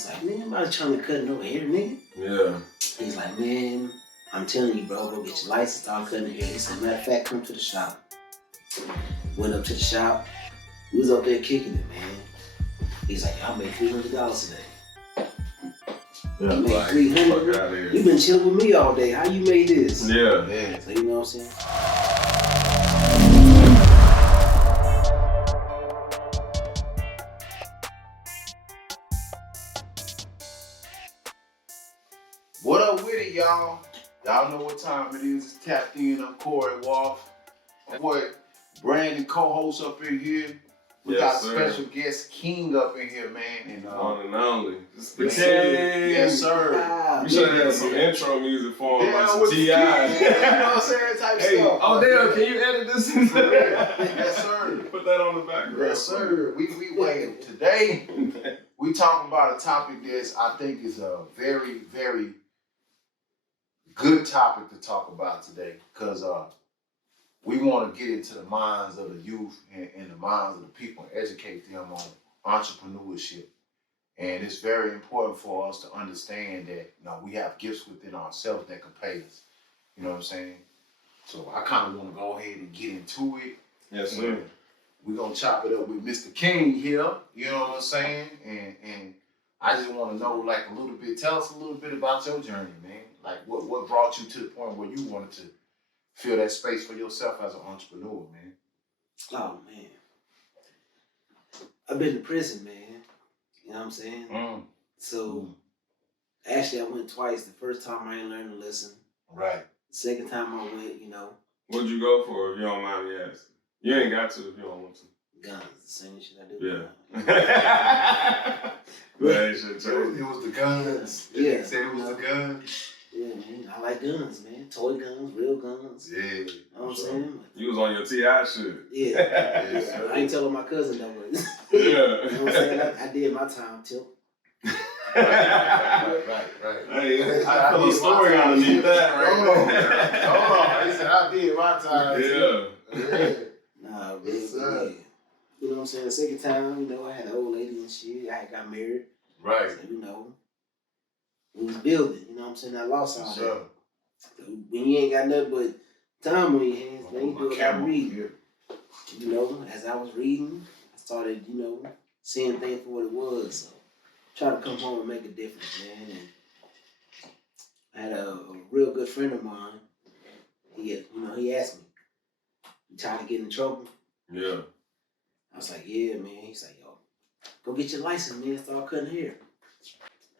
was like, man, I'm not trying to cut no hair, nigga. Yeah. He's like, man, I'm telling you, bro, go get your license, start cutting hair. He said, matter of fact, come to the shop. Went up to the shop. We was up there kicking it, man. He's like, I made $300 today. Yeah, you made like, $300. fuck out here. You been chilling with me all day. How you made this? Yeah. So you know what I'm saying? What up with it, y'all? Y'all know what time it is. It's Tapp'd in. I'm Corey Wolf. My boy Brandon, co-host up in here. We got a special guest, King, up in here, man. And one and only. It's the man, King. yes, sir. Wow. We should have had some intro music for him, like some T.I. You know what I'm saying? Type stuff. Oh, damn, can you edit this in there? Yes, sir. Put that on the background. Yes, sir. We wait. Today, we talking about a topic that I think is a very, very good topic to talk about today, because we want to get into the minds of the youth and the minds of the people and educate them on entrepreneurship. And it's very important for us to understand that we have gifts within ourselves that can pay us. You know what I'm saying? So I kind of want to go ahead and get into it. Yes, sir. We're going to chop it up with Mr. King here. You know what I'm saying? And I just want to know, like, a little bit. Tell us a little bit about your journey, man. Like, what brought you to the point where you wanted to fill that space for yourself as an entrepreneur, man? Oh, man. I've been to prison, man. You know what I'm saying? So, actually, I went twice. The first time I ain't learned a lesson. Right. The second time I went, What'd you go for, if you don't mind me asking? You ain't got to if you don't want to. guns. The same shit I do. Yeah. It was the guns. Yeah. He said it was the guns. Yeah, man. I like guns, man. Toy guns, real guns. Yeah. You know what I'm saying? You was on your T.I. shit. Yeah. I ain't telling my cousin that was. Yeah. You know what I'm saying? I did my time, too. Right. Hey, I feel a story underneath that, right? Hold on. He said, I did my time. Yeah. Nah, man. Yeah. You know what I'm saying? The second time, I had an old lady and shit. I had got married. Right. So, we was building. You know what I'm saying? I lost all Sure. that. So when you ain't got nothing but time on your hands, man, you do a lot of reading. As I was reading, I started, seeing things for what it was. So try to come home and make a difference, man. And I had a real good friend of mine. He asked me, "You tired of getting in trouble?" Yeah. I was like, "Yeah, man." He's like, "Yo, go get your license, man. Start cutting hair."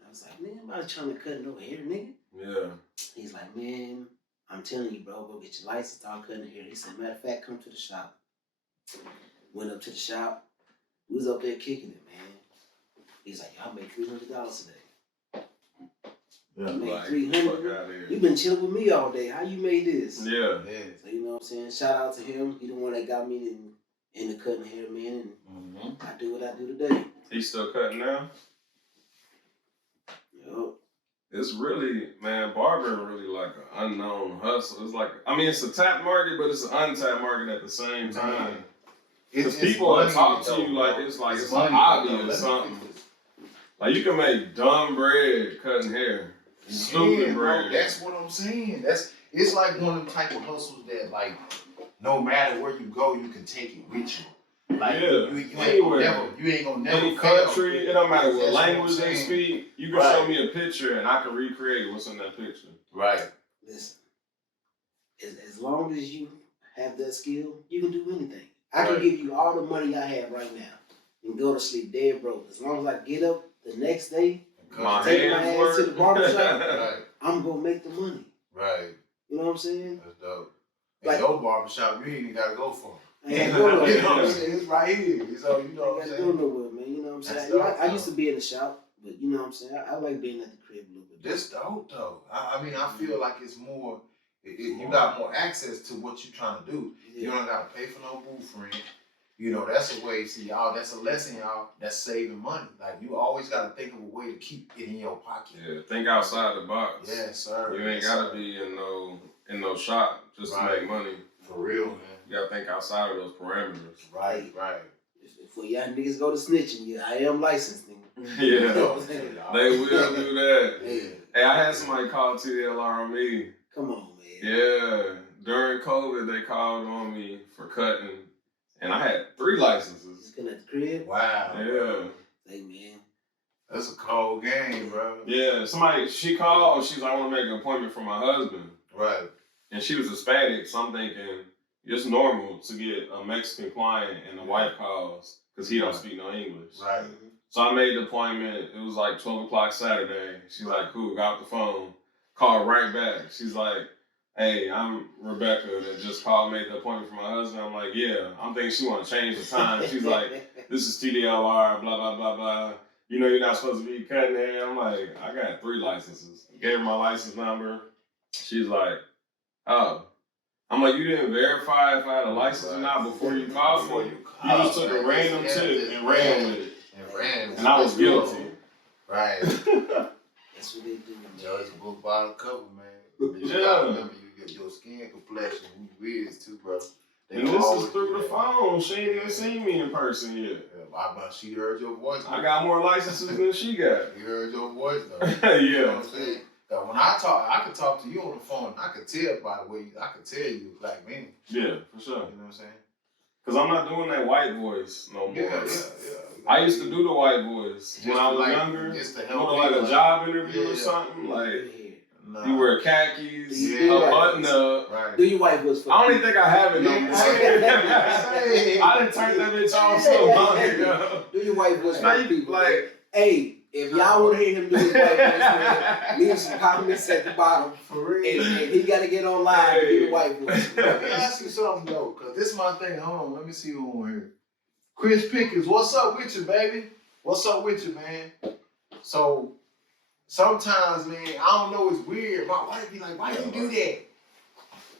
I was like, "Man, I'm not trying to cut no hair, nigga." Yeah. He's like, "Man, I'm telling you, bro, go get your license, start cutting hair." He said, matter of fact, come to the shop. Went up to the shop. We was up there kicking it, man. He's like, y'all made $300 today. Yeah, you made like, $300. You been chilling with me all day. How you made this? Yeah. So you know what I'm saying? Shout out to him. He the one that got me in the cutting hair, man. And I do what I do today. He still cutting now? Yup. It's really, man, barbering really like an unknown hustle. It's like, it's a tapped market, but it's an untapped market at the same time. Because people will talk to you like it's a hobby or something. Like, you can make dumb bread cutting hair. Stupid bread. Bro, that's what I'm saying. It's like one of them type of hustles that, like, no matter where you go, you can take it with you. Like, you ain't gonna never any fail. country, it don't matter what That's language what I'm they saying. speak. You can show me a picture and I can recreate what's in that picture. Right. Listen, as long as you have that skill, you can do anything. I can give you all the money I have right now and go to sleep dead broke. As long as I get up the next day, take my ass to the barbershop, I'm gonna make the money. Right. You know what I'm saying? That's dope. Like, your barbershop, you ain't even gotta go for it. I ain't go nowhere. You know what I'm saying? It's right here. So you know what I'm saying? I ain't go nowhere, man. You know what I'm saying? I used to be in the shop, but you know what I'm saying? I like being at the crib a little bit. That's dope, though. I feel like it's more, you got more access to what you're trying to do. Yeah. You don't got to pay for no booth rent. That's a way, see, y'all, that's a lesson, y'all, that's saving money. Like, you always got to think of a way to keep it in your pocket. Yeah, think outside the box. Yes, sir. You ain't got to be in no shop just to make money. For real, man. You got to think outside of those parameters. Right. Before y'all niggas go to snitching, I am licensed, nigga. Yeah, they will do that. Yeah. Hey, I had somebody call TDLR on me. Come on, man. Yeah, during COVID, they called on me for cutting, and I had 3 licenses. Just gonna at the crib. Wow. Yeah. Bro. Hey, man. That's a cold game, bro. Yeah, she called. She's like, I want to make an appointment for my husband. Right. And she was Hispanic, so I'm thinking it's normal to get a Mexican client and the wife calls because he don't speak no English. Right. So I made the appointment. It was like 12 o'clock Saturday. She's like, cool, got off the phone. Called right back. She's like, hey, I'm Rebecca that just called, made the appointment for my husband. I'm like, yeah. I'm thinking she want to change the time. She's like, this is TDLR, blah, blah, blah, blah. You know you're not supposed to be cutting hair. I'm like, I got 3 licenses. Gave her my license number. She's like, oh. I'm like, you didn't verify if I had a license or not before you called me. You just took a random tip and ran with it. And I was guilty. Right. That's what they do. Judge a book by the cover, man. You Yeah. gotta remember you get your skin complexion, who you is too, bro. And this is through the phone. She ain't even seen me in person yet. She heard your voice. I got more licenses than she got. You heard your voice, though. Yeah. You know what I'm saying? Now, when I talk, I can talk to you on the phone. I can tell by the way, I can tell you like me. Yeah, for sure. You know what I'm saying? Because I'm not doing that white voice no more. Yeah. I used to do the white voice when I was younger. Just to You help know, like a job interview or Yeah. something. Like, Nah. you wear khakis, Yeah. a button up. Right. Do your wife was for I don't even think I have it no more. Yeah. I done turned that bitch off so long ago. Do your wife was Now for you people. like, Hey, if y'all want to hear him do his wife voice, man, leave some comments at the bottom. For real. And he got to get on live to do the white voice. Let me ask you something though, cause this is my thing. Hold on, let me see who on here. Chris Pickens, what's up with you, baby? What's up with you, man? So sometimes, man, I don't know, it's weird. My wife be like, why you do that?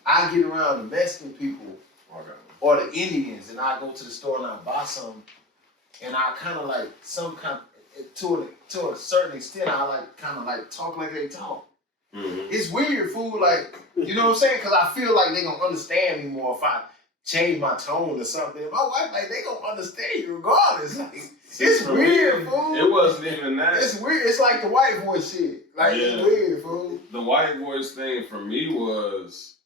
I get around the Mexican people or the Indians, and I go to the store and I buy some, and I kind of like to a certain extent, I like kind of like talk like they talk. Mm-hmm. It's weird, fool. Like, you know what I'm saying? Because I feel like they gonna understand me more if I change my tone or something. My wife, like, they gonna understand you regardless. Like, it's weird, fool. It wasn't even that. It's weird. It's like the white boy shit. Like, it's weird, fool. The white voice thing for me was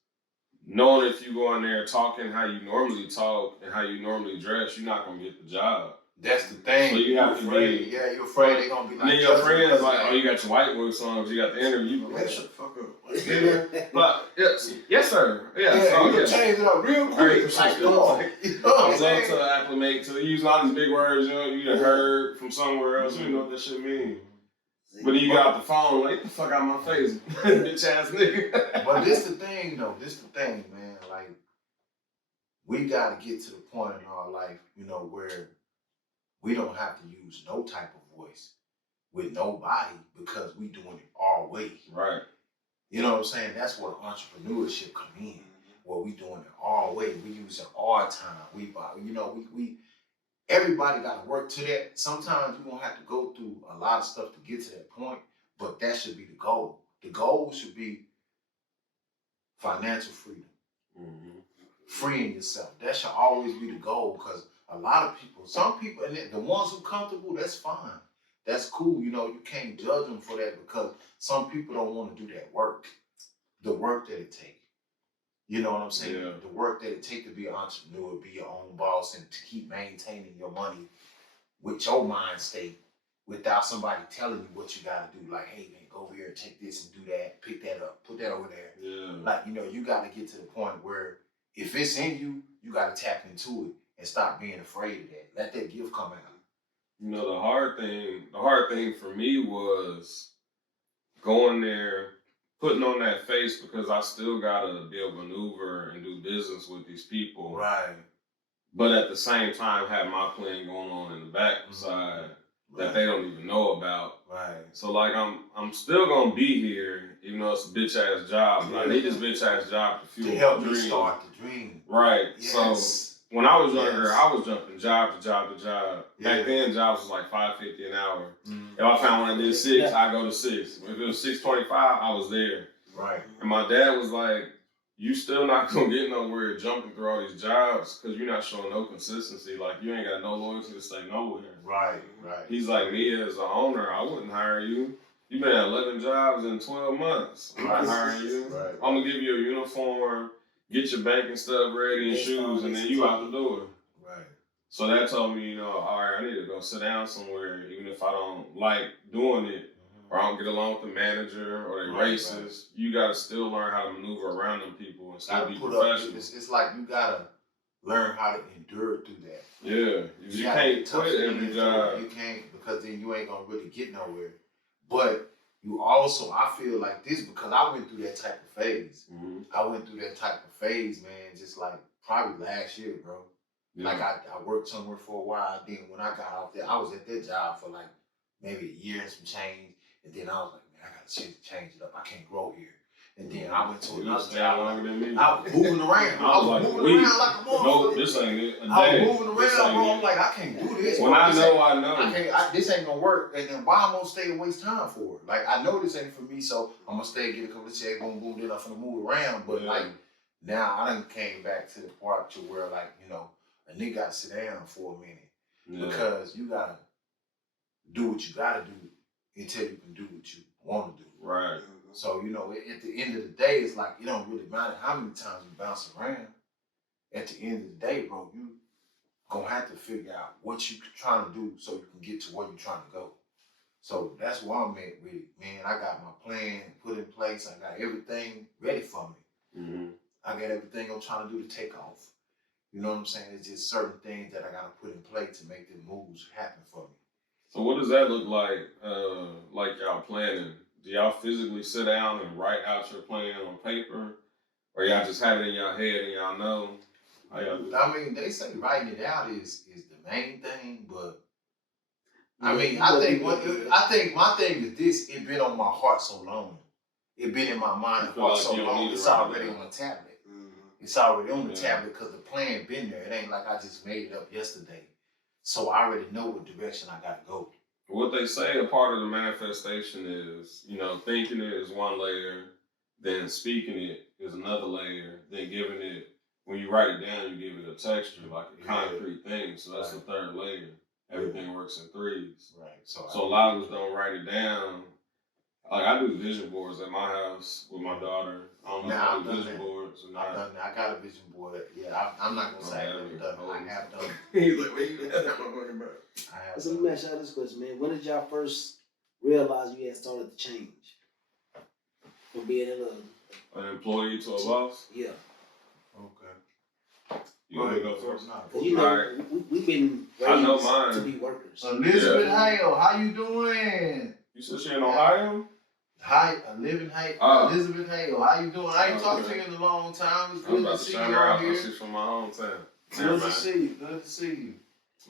knowing if you go in there talking how you normally talk and how you normally dress, you're not gonna get the job. That's the thing. So you have to be. Yeah, you're afraid they're gonna be like. And then your friends like, oh, you got your white voice on because you got the interview. You man, shut the fuck up. Yeah. But yes, sir. Yeah, so, you change it up real quick. Like, come on. You know I was up to acclimate to using all these big words, you know, you done heard from somewhere else. You know what that shit mean. But then you got off the phone, like, get the fuck out of my face, bitch ass nigga. But this the thing, though. This the thing, man. Like, we gotta get to the point in our life, you know, where we don't have to use no type of voice with nobody because we doing it our way. Right. You know what I'm saying? That's where entrepreneurship come in. Where we doing it our way. We using our time. We everybody got to work to that. Sometimes we're going to have to go through a lot of stuff to get to that point, but that should be the goal. The goal should be financial freedom. Mm-hmm. Freeing yourself. That should always be the goal because a lot of people, some people, and the ones who comfortable, that's fine. That's cool. You know, you can't judge them for that because some people don't want to do that work. The work that it takes. You know what I'm saying? Yeah. The work that it takes to be an entrepreneur, be your own boss, and to keep maintaining your money with your mind state without somebody telling you what you got to do. Like, hey, man, go over here and take this and do that, pick that up, put that over there. Yeah. Like, you know, you got to get to the point where if it's in you, you got to tap into it and stop being afraid of that. Let that gift come out. You know, the hard thing for me was going there, putting on that face because I still gotta be able to maneuver and do business with these people. Right. But at the same time, have my plan going on in the back side that they don't even know about. Right. So like I'm still gonna be here, even though it's a bitch ass job. But I need this bitch ass job to fuel to help my me dream. start the dream. Right. Yes. So when I was younger, I was jumping job to job to job. Yeah. Back then, jobs was like $5.50 an hour. Mm-hmm. If I found one that did 6, I'd go to 6. If it was 6.25, I was there. Right. And my dad was like, you still not gonna get nowhere jumping through all these jobs because you're not showing no consistency. Like, you ain't got no loyalty to stay nowhere. Right. He's like, me as an owner, I wouldn't hire you. You've been at 11 jobs in 12 months. I'm not hiring you. Right. I'm gonna give you a uniform, get your banking stuff ready and shoes, and then you out the door. Right. So that told me, all right, I need to go sit down somewhere, even if I don't like doing it, or I don't get along with the manager, or they racist. Right. You gotta still learn how to maneuver around them people and still be professional. It's like you gotta learn how to endure through that. Yeah, you can't quit every job. You can't, because then you ain't gonna really get nowhere. But you also, I feel like this because I went through that type of phase. Mm-hmm. I went through that type of phase, man, just like probably last year, bro. Yeah. Like I worked somewhere for a while. Then when I got out there, I was at that job for like maybe a year and some change. And then I was like, man, I gotta change it up. I can't grow here. And then I went to another job. Longer than me. I was moving around. I was moving around like a motherfucker. No, this ain't it. I was moving around, bro. I'm like, I can't do this. When I know. This ain't gonna work. And then why I'm gonna stay and waste time for it? Like, I know this ain't for me, so I'm gonna stay and get a couple of checks, boom, boom, then I'm gonna move around. But like, now I done came back to the part to where, like, a nigga gotta sit down for a minute. Because you gotta do what you gotta do until you can do what you wanna do. Right. So, at the end of the day, it's like, it don't really matter how many times you bounce around. At the end of the day, bro, you gonna have to figure out what you trying to do so you can get to where you're trying to go. So that's where I'm at with it, man. I got my plan put in place. I got everything ready for me. Mm-hmm. I got everything I'm trying to do to take off. You know what I'm saying? It's just certain things that I got to put in place to make the moves happen for me. So what does that look like y'all planning? Do y'all physically sit down and write out your plan on paper? Or y'all just have it in y'all head and y'all know how y'all do it? I mean, they say writing it out is the main thing, but I mean, I think my thing is this: it been on my heart so long, it been in my mind and heart so long. It's already on the tablet. Mm-hmm. It's already on the tablet because the plan been there. It ain't like I just made it up yesterday. So I already know what direction I gotta go. What they say a part of the manifestation is, thinking it is one layer, then speaking it is another layer, then giving it, when you write it down, you give it a texture, like a concrete thing. So that's the third layer. Everything works in threes. Right. So a lot of us don't write it down. Like, I do vision boards at my house with my daughter. I don't know if I do vision boards or not. I've done that. I got a vision board. Yeah, I'm not going to say I've done it. I have done it. He's like, what you talking about? So let me ask y'all this question, man. When did y'all first realize you had started to change? From being an employee to a boss? Yeah. Okay. You want to go first? We've been raised to be workers. Elizabeth Hale, how you doing? You said she in Ohio? Hi, I live in Hale. Elizabeth Hale, how you doing? I ain't talked to you in a long time. It's good to see you out here. She's from my hometown. Good to see you. Good to see you.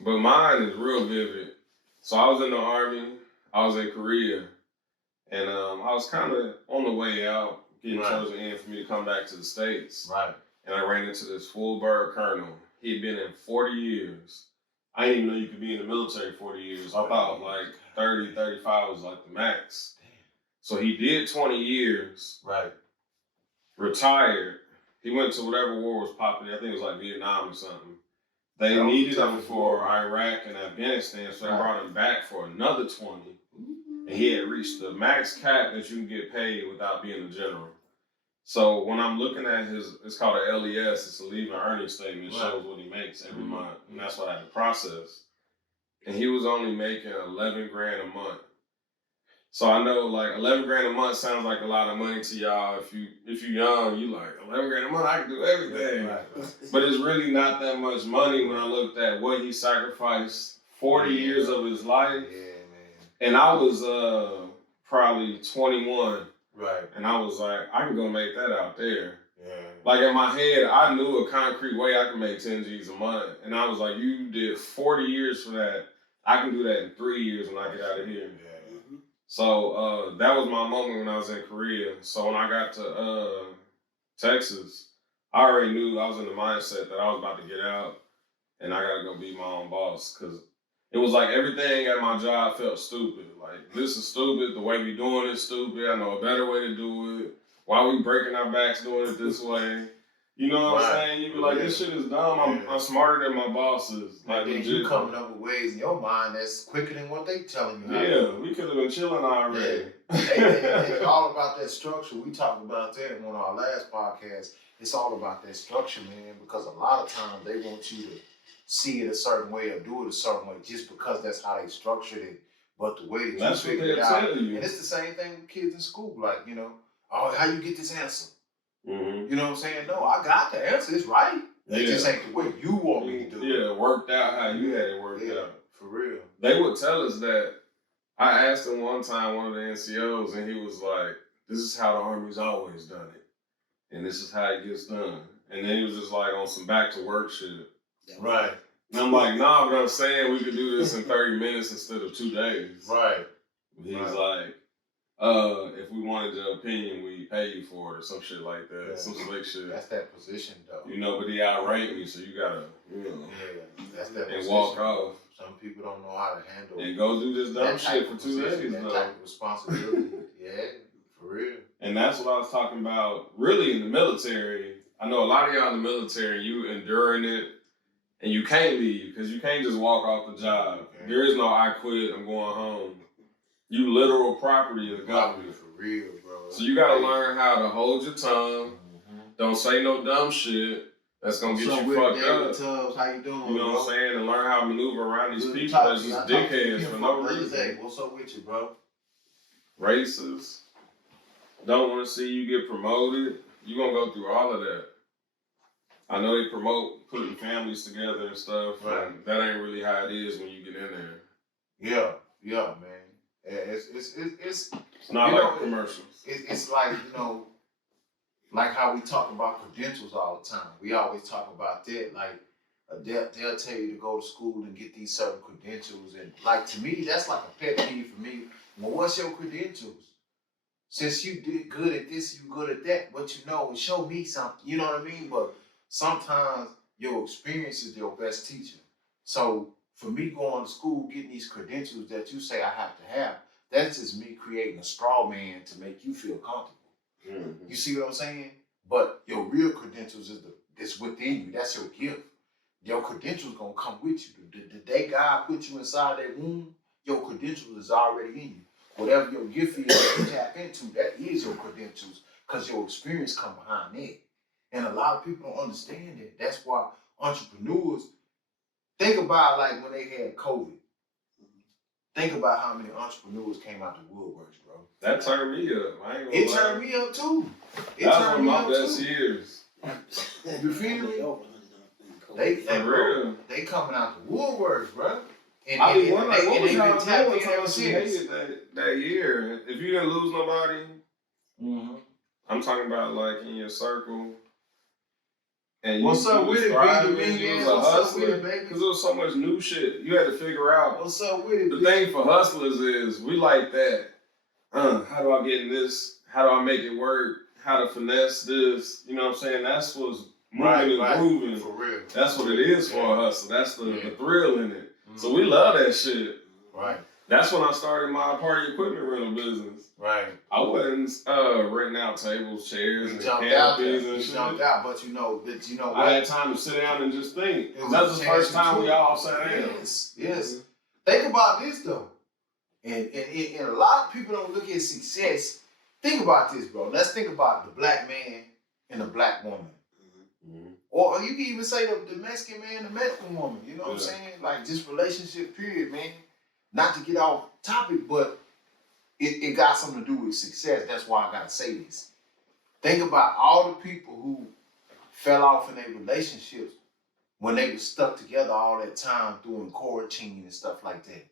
But mine is real vivid. So I was in the Army. I was in Korea. And I was kind of on the way out, getting chosen in for me to come back to the States. Right. And I ran into this full-bird colonel. He'd been in 40 years. I didn't even know you could be in the military 40 years. I thought like 30, 35 was like the max. So he did 20 years. Right. Retired. He went to whatever war was popular. I think it was like Vietnam or something. They needed him for Iraq and Afghanistan, so they brought him back for another 20. And he had reached the max cap that you can get paid without being a general. So when I'm looking at it's called an LES, it's a leave and earning statement. It shows what he makes every month. And that's what I had to process. And he was only making 11 grand a month. So I know like 11 grand a month sounds like a lot of money to y'all. If you young, you like 11 grand a month, I can do everything. Right. But it's really not that much money when I looked at what he sacrificed 40 years of his life. Yeah, man. And I was probably 21. Right. And I was like, I can go make that out there. Yeah. Like in my head, I knew a concrete way I could make 10 G's a month. And I was like, you did 40 years for that. I can do that in 3 years when I get out of here. Yeah. So that was my moment when I was in Korea. So when I got to Texas, I already knew I was in the mindset that I was about to get out and I got to go be my own boss. Because it was like everything at my job felt stupid. Like, this is stupid. The way we doing it is stupid. I know a better way to do it. why we breaking our backs doing it this way? You know what I'm saying? You be like, this shit is dumb. I'm smarter than my bosses. Like, and you coming up with ways in your mind that's quicker than what they telling you. Yeah, we could have been chilling already. It's all about that structure. We talked about that in one of our last podcasts. It's all about that structure, man, because a lot of times they want you to see it a certain way or do it a certain way just because that's how they structured it. But the way that you figure it out, and it's the same thing with kids in school. Like, you know, oh, how you get this answer? Mm-hmm. You know what I'm saying? No, I got the answer. It's right. It just ain't the way you want me to do it. Yeah, worked out how you had it worked out. For real. They would tell us that. I asked him one time, one of the NCOs, and he was like, this is how the Army's always done it. And this is how it gets done. And then he was just like on some back to work shit. Right. And I'm like, nah, but I'm saying we could do this in 30 minutes instead of 2 days. Right. He's like, if we wanted your opinion, we pay you for it or some shit like that. Yeah. Some slick shit. That's that position, though. You know, but he outranked me, so you gotta, you know. Yeah, that's that and position. Walk off. Some people don't know how to handle it. And go do this dumb shit for 2 days, that though. Type of responsibility. Yeah, for real. And that's what I was talking about, really, in the military. I know a lot of y'all in the military, you enduring it, and you can't leave, because you can't just walk off the job. Okay. There is no, I quit, I'm going home. You literal property of the government. For real, bro. So you gotta learn how to hold your tongue. Mm-hmm. Don't say no dumb shit. That's gonna get you fucked up. Tubbs, how you doing? You know what I'm saying? And learn how to maneuver around these people that's just dickheads for no reason. What's up with you, bro? Racist. Don't want to see you get promoted. You're gonna go through all of that. I know they promote putting families together and stuff. Right. And that ain't really how it is when you get in there. Yeah, man. It's not like commercials. It's like, you know, like how we talk about credentials all the time. We always talk about that. Like, they'll tell you to go to school and get these certain credentials. And, like, to me, that's like a pet peeve for me. Well, what's your credentials? Since you did good at this, you good at that. What you know, and show me something. You know what I mean? But sometimes your experience is your best teacher. So, for me going to school, getting these credentials that you say I have to have, that's just me creating a straw man to make you feel comfortable. Mm-hmm. You see what I'm saying? But your real credentials is within you. That's your gift. Your credentials gonna come with you. The day God put you inside that womb, your credentials is already in you. Whatever your gift is that you tap into, that is your credentials, because your experience come behind that. And a lot of people don't understand that. That's why entrepreneurs, think about like when they had COVID. Think about how many entrepreneurs came out the woodworks, bro. That turned me up. I ain't gonna It turned me up too. That was one of my best years. You feel me? They coming out the woodworks, bro. And I mean, what was y'all doing that year? If you didn't lose nobody, I'm talking about like in your circle. And what's up with it, baby? You was a hustler, because there was so much new shit you had to figure out. What's up with it? The thing for hustlers is we like that. How do I get in this? How do I make it work? How to finesse this? You know what I'm saying? That's what's moving and grooving. For real. That's what it is for a hustle. That's the thrill in it. So we love that shit. Right. That's when I started my party equipment rental business. Right. I wasn't renting out tables, chairs, and canopies and shit. Jumped out, but you know what? I had time to sit down and just think. That was the first time we all sat down. Yes. Think about this though. And a lot of people don't look at success. Think about this, bro. Let's think about the black man and the black woman. Mm-hmm. Or you can even say the Mexican man and the Mexican woman. You know what I'm saying? Like just relationship period, man. Not to get off topic, but it got something to do with success. That's why I gotta say this. Think about all the people who fell off in their relationships when they were stuck together all that time doing quarantine and stuff like that.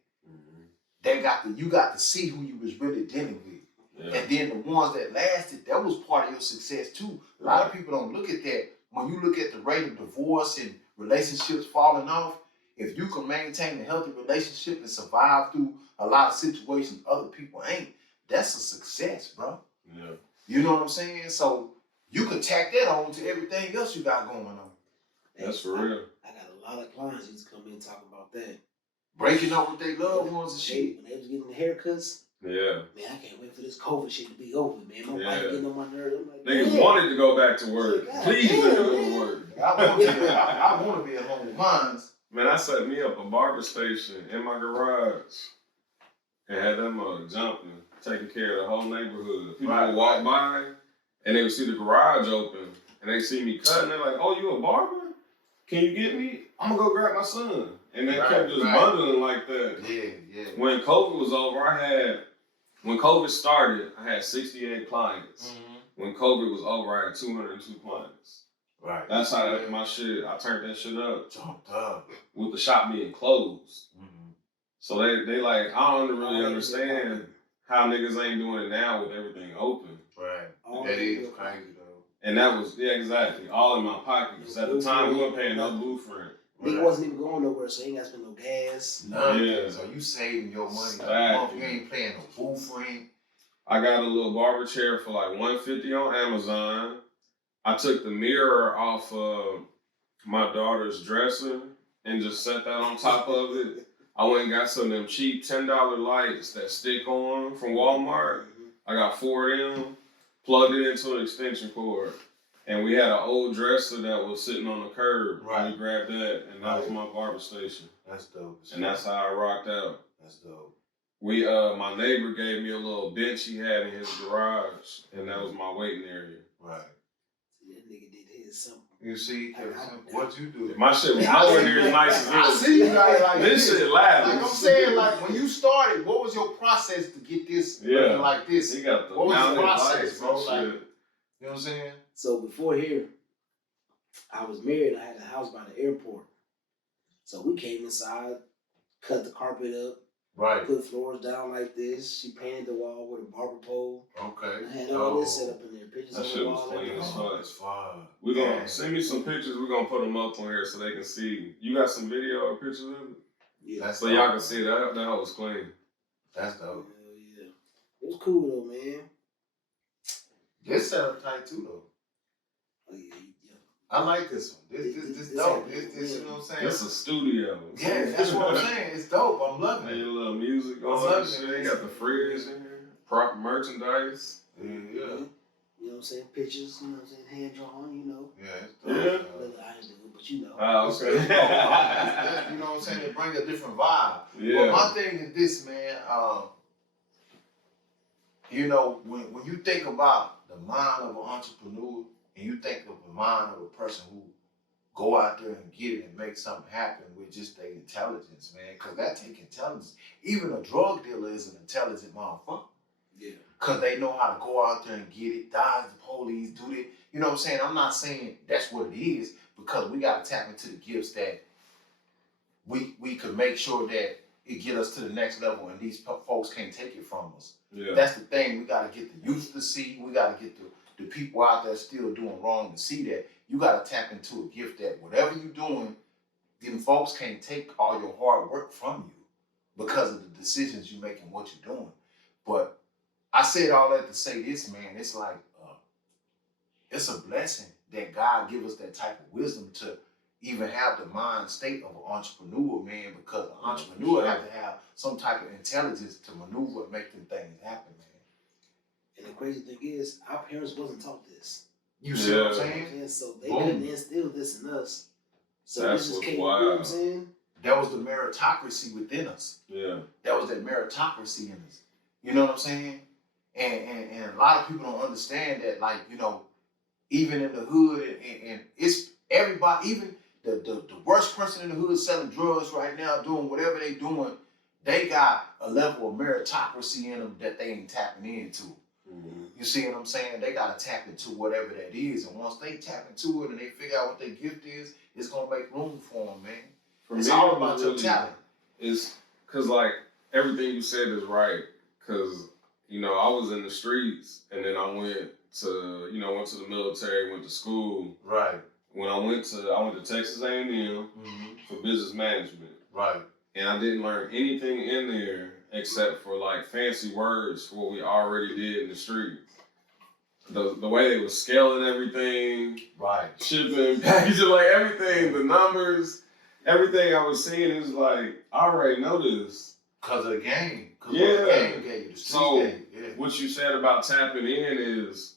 Mm-hmm. You got to see who you was really dealing with. Yeah. And then the ones that lasted, that was part of your success too. A lot of people don't look at that. When you look at the rate of divorce and relationships falling off, if you can maintain a healthy relationship and survive through a lot of situations other people ain't, that's a success, bro. Yeah. You know what I'm saying? So you can tack that on to everything else you got going on. That's for real. I got a lot of clients who just come in and talk about that. Breaking up with their loved ones and shit. When they was getting haircuts, Yeah. Man, I can't wait for this COVID shit to be over, man. My wife getting on my nerves. I'm like, niggas wanted to go back to work. Please let me go to work. I want to be at home with mine. Man, I set me up a barber station in my garage and had them jumping, taking care of the whole neighborhood. People would walk by and they would see the garage open and they see me cutting. They're like, "Oh, you a barber? Can you get me? I'm gonna go grab my son." And they kept just bundling like that. Yeah. When COVID was over, when COVID started, I had 68 clients. Mm-hmm. When COVID was over, I had 202 clients. Right. That's how I turned that shit up. Jumped up. With the shop being closed. Mm-hmm. So they like, I don't really understand how niggas ain't doing it now with everything open. Right. That is crazy though. And that was, exactly, all in my pocket. Because at the time, we weren't paying no booth rent. Nigga wasn't even going nowhere, so he ain't got to spend no gas. None. Yeah. So you saving your money. Exactly. You ain't paying no booth rent. I got a little barber chair for like $150 on Amazon. I took the mirror off of my daughter's dresser and just set that on top of it. I went and got some of them cheap $10 lights that stick on from Walmart. I got 4 of them, plugged it into an extension cord. And we had an old dresser that was sitting on the curb. Right. And we grabbed that, and that was my barber station. That's dope. And that's how I rocked out. That's dope. My neighbor gave me a little bench he had in his garage, and that was my waiting area. Right. That nigga did his something. You see, what you do? My shit was nowhere near as nice as this. I see you guys like this shit lavish. Like I'm saying, like when you started, what was your process to get this looking like this? You got the what was the process, bro? Like, shit. you know what I'm saying? So before here, I was married. I had a house by the airport. So we came inside, cut the carpet up, right, put floors down like this. She painted the wall with a barber pole. Okay. I had all this set up in there. Pictures that on shit the was wall. clean as fuck. It's fun. We're gonna send me some pictures. We're gonna put them up on here so they can see. You got some video or pictures of it? Yeah. So y'all can see that was clean. That's dope. Yeah. It was cool though, man. This setup tight too though. Oh yeah. I like this one. This dope. This, you know what I'm saying? It's a studio. Yeah, that's what I'm saying. It's dope. I'm loving it. Ain't a little music on it. You got the fridge in here. Proper merchandise. Yeah. You know what I'm saying? Pictures, you know what I'm saying? Hand drawn, you know. Yeah, it's dope. Yeah. I didn't do it, but you know. Oh, okay. You know what I'm saying? It brings a different vibe. Yeah. But my thing is this, man. You know, when you think about the mind of an entrepreneur and you think of the mind of a person who go out there and get it and make something happen with just their intelligence, man, because that takes intelligence. Even a drug dealer is an intelligent motherfucker. Yeah. Because they know how to go out there and get it, dodge the police, do that. You know what I'm saying? I'm not saying that's what it is, because we got to tap into the gifts that we could make sure that it get us to the next level and these folks can't take it from us. Yeah. That's the thing. We got to get the youth to see. We got to get the people out there still doing wrong to see that. You got to tap into a gift that whatever you're doing, them folks can't take all your hard work from you because of the decisions you make and what you're doing. But I said all that to say this, man. It's like, it's a blessing that God give us that type of wisdom to even have the mind state of an entrepreneur, man, because an entrepreneur have to have some type of intelligence to maneuver and make them things happen, man. And the crazy thing is, our parents wasn't taught this. You see what I'm saying? And so they couldn't instill this in us. So that's this just came, wild. you know what I'm saying? That was the meritocracy within us. Yeah. That was that meritocracy in us. You know what I'm saying? And a lot of people don't understand that, like, you know, even in the hood, and it's everybody, even the worst person in the hood selling drugs right now, doing whatever they doing, they got a level of meritocracy in them that they ain't tapping into. Mm-hmm. You see what I'm saying? They got to tap into whatever that is. And once they tap into it and they figure out what their gift is, it's going to make room for them, man. For it's me, all about your talent. It's because, like, everything you said is right. Because, you know, I was in the streets and then I went to the military, went to school. Right. When I went to Texas A&M mm-hmm. for business management. Right. And I didn't learn anything in there except for like fancy words for what we already did in the street. The way they was scaling everything, right, shipping, packaging, like everything, the numbers, everything I was seeing is like, I already know this. Cause of the game. Yeah. The game gave you, the streets So gave you. Yeah. what you said about tapping in is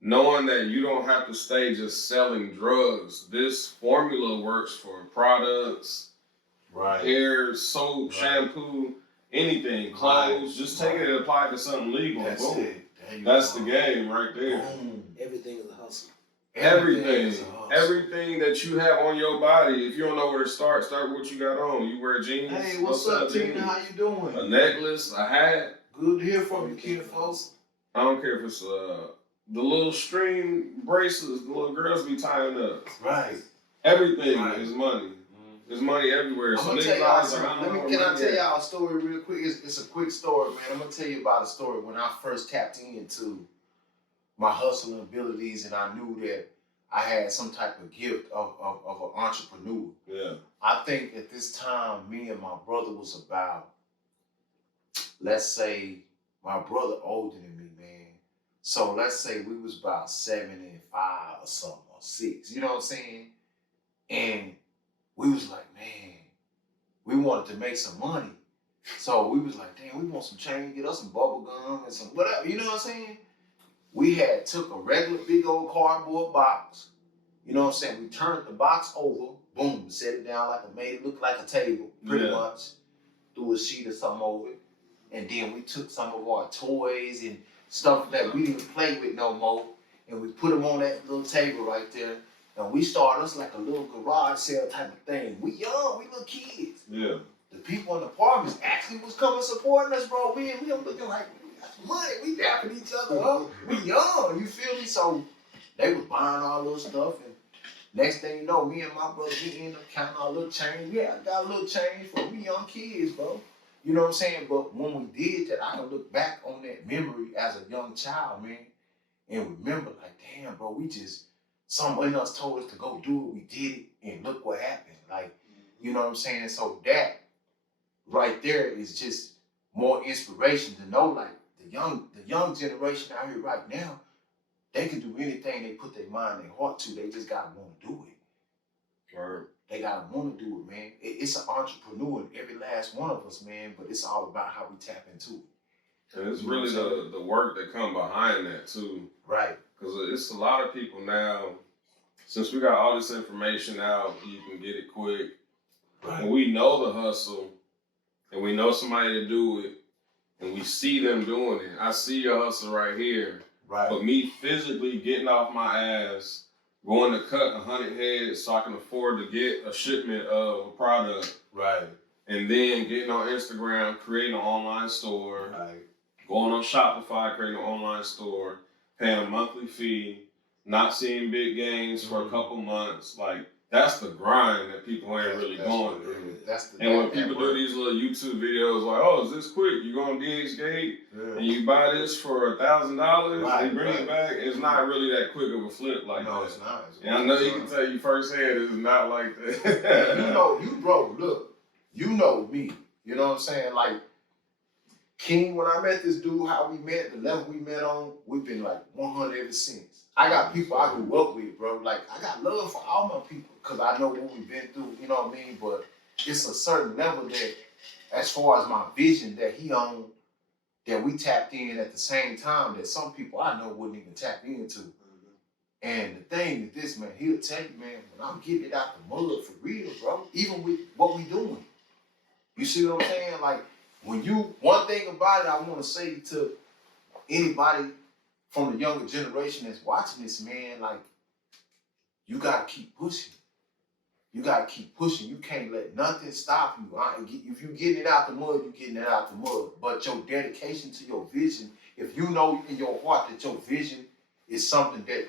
knowing that you don't have to stay just selling drugs. This formula works for products, Right. hair, soap, shampoo, anything, clothes. Just take it and apply it to something legal. That's Boom. it. That's the game right there. Boom. Everything is a hustle. Everything. is a hustle. Everything that you have on your body, if you don't know where to start with what you got on. You wear jeans. Hey, what's up, Tina? How you doing? A necklace, a hat. Good to hear from you, kid, folks. I don't care if it's the little string bracelets the little girls be tying up. Right. Everything Right. is money. There's money everywhere. I'm So gonna niggas tell y'all always like, something. Can I tell y'all a story real quick? It's a quick story, man. I'm gonna tell you about a story when I first tapped into my hustling abilities, and I knew that I had some type of gift of an entrepreneur. Yeah. I think at this time, me and my brother was about, let's say, my brother older than me, man. So let's say we was about 7 and 5 or something, or 6. You know what I'm saying? And we was like, man, we wanted to make some money. So we was like, damn, we want some change, get us some bubble gum and some whatever. You know what I'm saying? We had took a regular big old cardboard box. You know what I'm saying? We turned the box over, boom, set it down made it look like a table, pretty much. Threw a sheet or something over it. And then we took some of our toys and stuff that we didn't play with no more, and we put them on that little table right there. And we started us like a little garage sale type of thing. We young, we little kids. Yeah. The people in the apartments actually was coming supporting us, bro. We looking like we got some money. We dapping each other up. We young, you feel me? So they was buying our little stuff, and next thing you know, me and my brother, we ended up counting our little change. Yeah, I got a little change for we young kids, bro. You know what I'm saying? But when we did that, I can look back on that memory as a young child, man, and remember like, damn, bro, someone else told us to go do it. We did it, and look what happened. Like, you know what I'm saying? So that right there is just more inspiration to know, like, the young generation out here right now, they can do anything they put their mind and their heart to. They just gotta want to do it. Right. They gotta want to do it, man. It's an entrepreneur in every last one of us, man. But it's all about how we tap into it. And it's really the work that come behind that too. Right. Because it's a lot of people now, since we got all this information out, you can get it quick. Right. And we know the hustle, and we know somebody to do it, and we see them doing it. I see your hustle right here. Right. But me physically getting off my ass, going to cut 100 heads so I can afford to get a shipment of a product. Right. And then getting on Instagram, creating an online store. Right. Going on Shopify, creating an online store, paying a monthly fee, not seeing big gains for a couple months. Like, that's the grind that people ain't really going through. And when people do these little YouTube videos like, oh, is this quick? You go on DHgate and you buy this for $1,000 and bring it back. It's not really that quick of a flip like that. No, it's not. And I know you can tell you firsthand it's not like that. Look, you know me. You know what I'm saying? Like, King, when I met this dude, how we met, the level we met on, we've been like 100 ever since. I got people I grew up with, bro. Like, I got love for all my people because I know what we've been through, you know what I mean? But it's a certain level that, as far as my vision that he owned, that we tapped in at the same time that some people I know wouldn't even tap into. And the thing is this, man, he'll tell you, man, when I'm getting it out the mud for real, bro, even with what we doing. You see what I'm saying? Like, one thing about it I want to say to anybody from the younger generation that's watching this, man, like, you got to keep pushing. You got to keep pushing. You can't let nothing stop you. If you're getting it out the mud, you're getting it out the mud. But your dedication to your vision, if you know in your heart that your vision is something that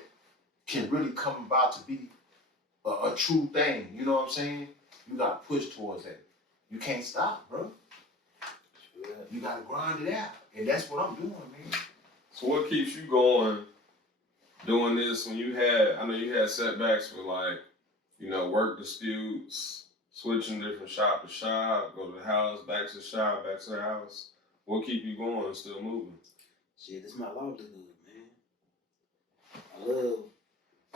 can really come about to be a true thing, you know what I'm saying? You got to push towards that. You can't stop, bro. You got to grind it out. And that's what I'm doing, man. So what keeps you going doing this when I know you had setbacks with, like, you know, work disputes, switching different shop to shop, go to the house, back to the shop, back to the house. What keep you going and still moving? Shit, this is my livelihood, man. I love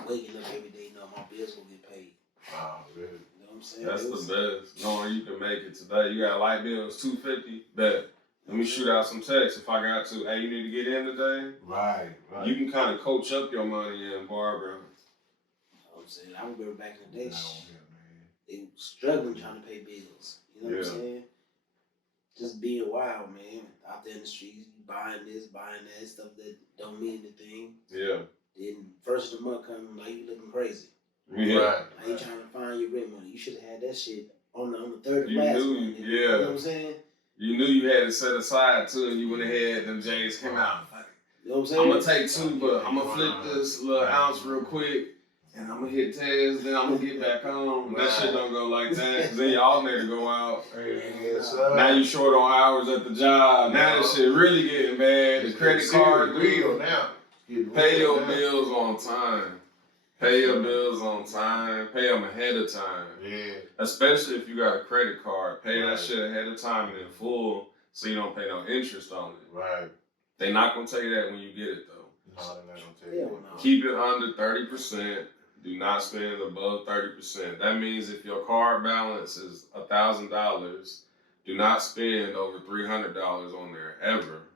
waking up every day knowing my bills will get paid. Wow, really? You know what I'm saying? That's the best. Knowing you can make it today. You got light bills, $250, bet. Let me shoot out some texts if I got to. Hey, you need to get in today? Right. You can kind of coach up your money in barbering. I'm saying, I remember back in the day, they were struggling trying to pay bills. You know what I'm saying? Just being wild, man. Out there in the streets, buying this, buying that, stuff that don't mean anything. Yeah. Then first of the month comes, like you looking crazy. Yeah. Now you trying to find your rent money. You should have had that shit on the third of You last knew, month. yeah. You know what I'm saying? You knew you had it set aside too, and you went ahead. Them J's came out. You know what I'm saying? I'm gonna take 2, but I'm gonna flip this little ounce real quick, and I'm gonna hit Taz. Then I'm gonna get back home. That shit don't go like that, because then your alternator go out. Yes, sir. Now you short on hours at the job. Now this shit really getting bad. The credit card real now. Pay your bills on time. Pay your bills on time. Pay them ahead of time. Yeah. Especially if you got a credit card. Pay that shit ahead of time and in full, so you don't pay no interest on it. Right. They not gonna tell you that when you get it though. No, they're not gonna tell you. Keep it under 30%. Do not spend above 30%. That means if your card balance is $1,000, do not spend over $300 on there ever.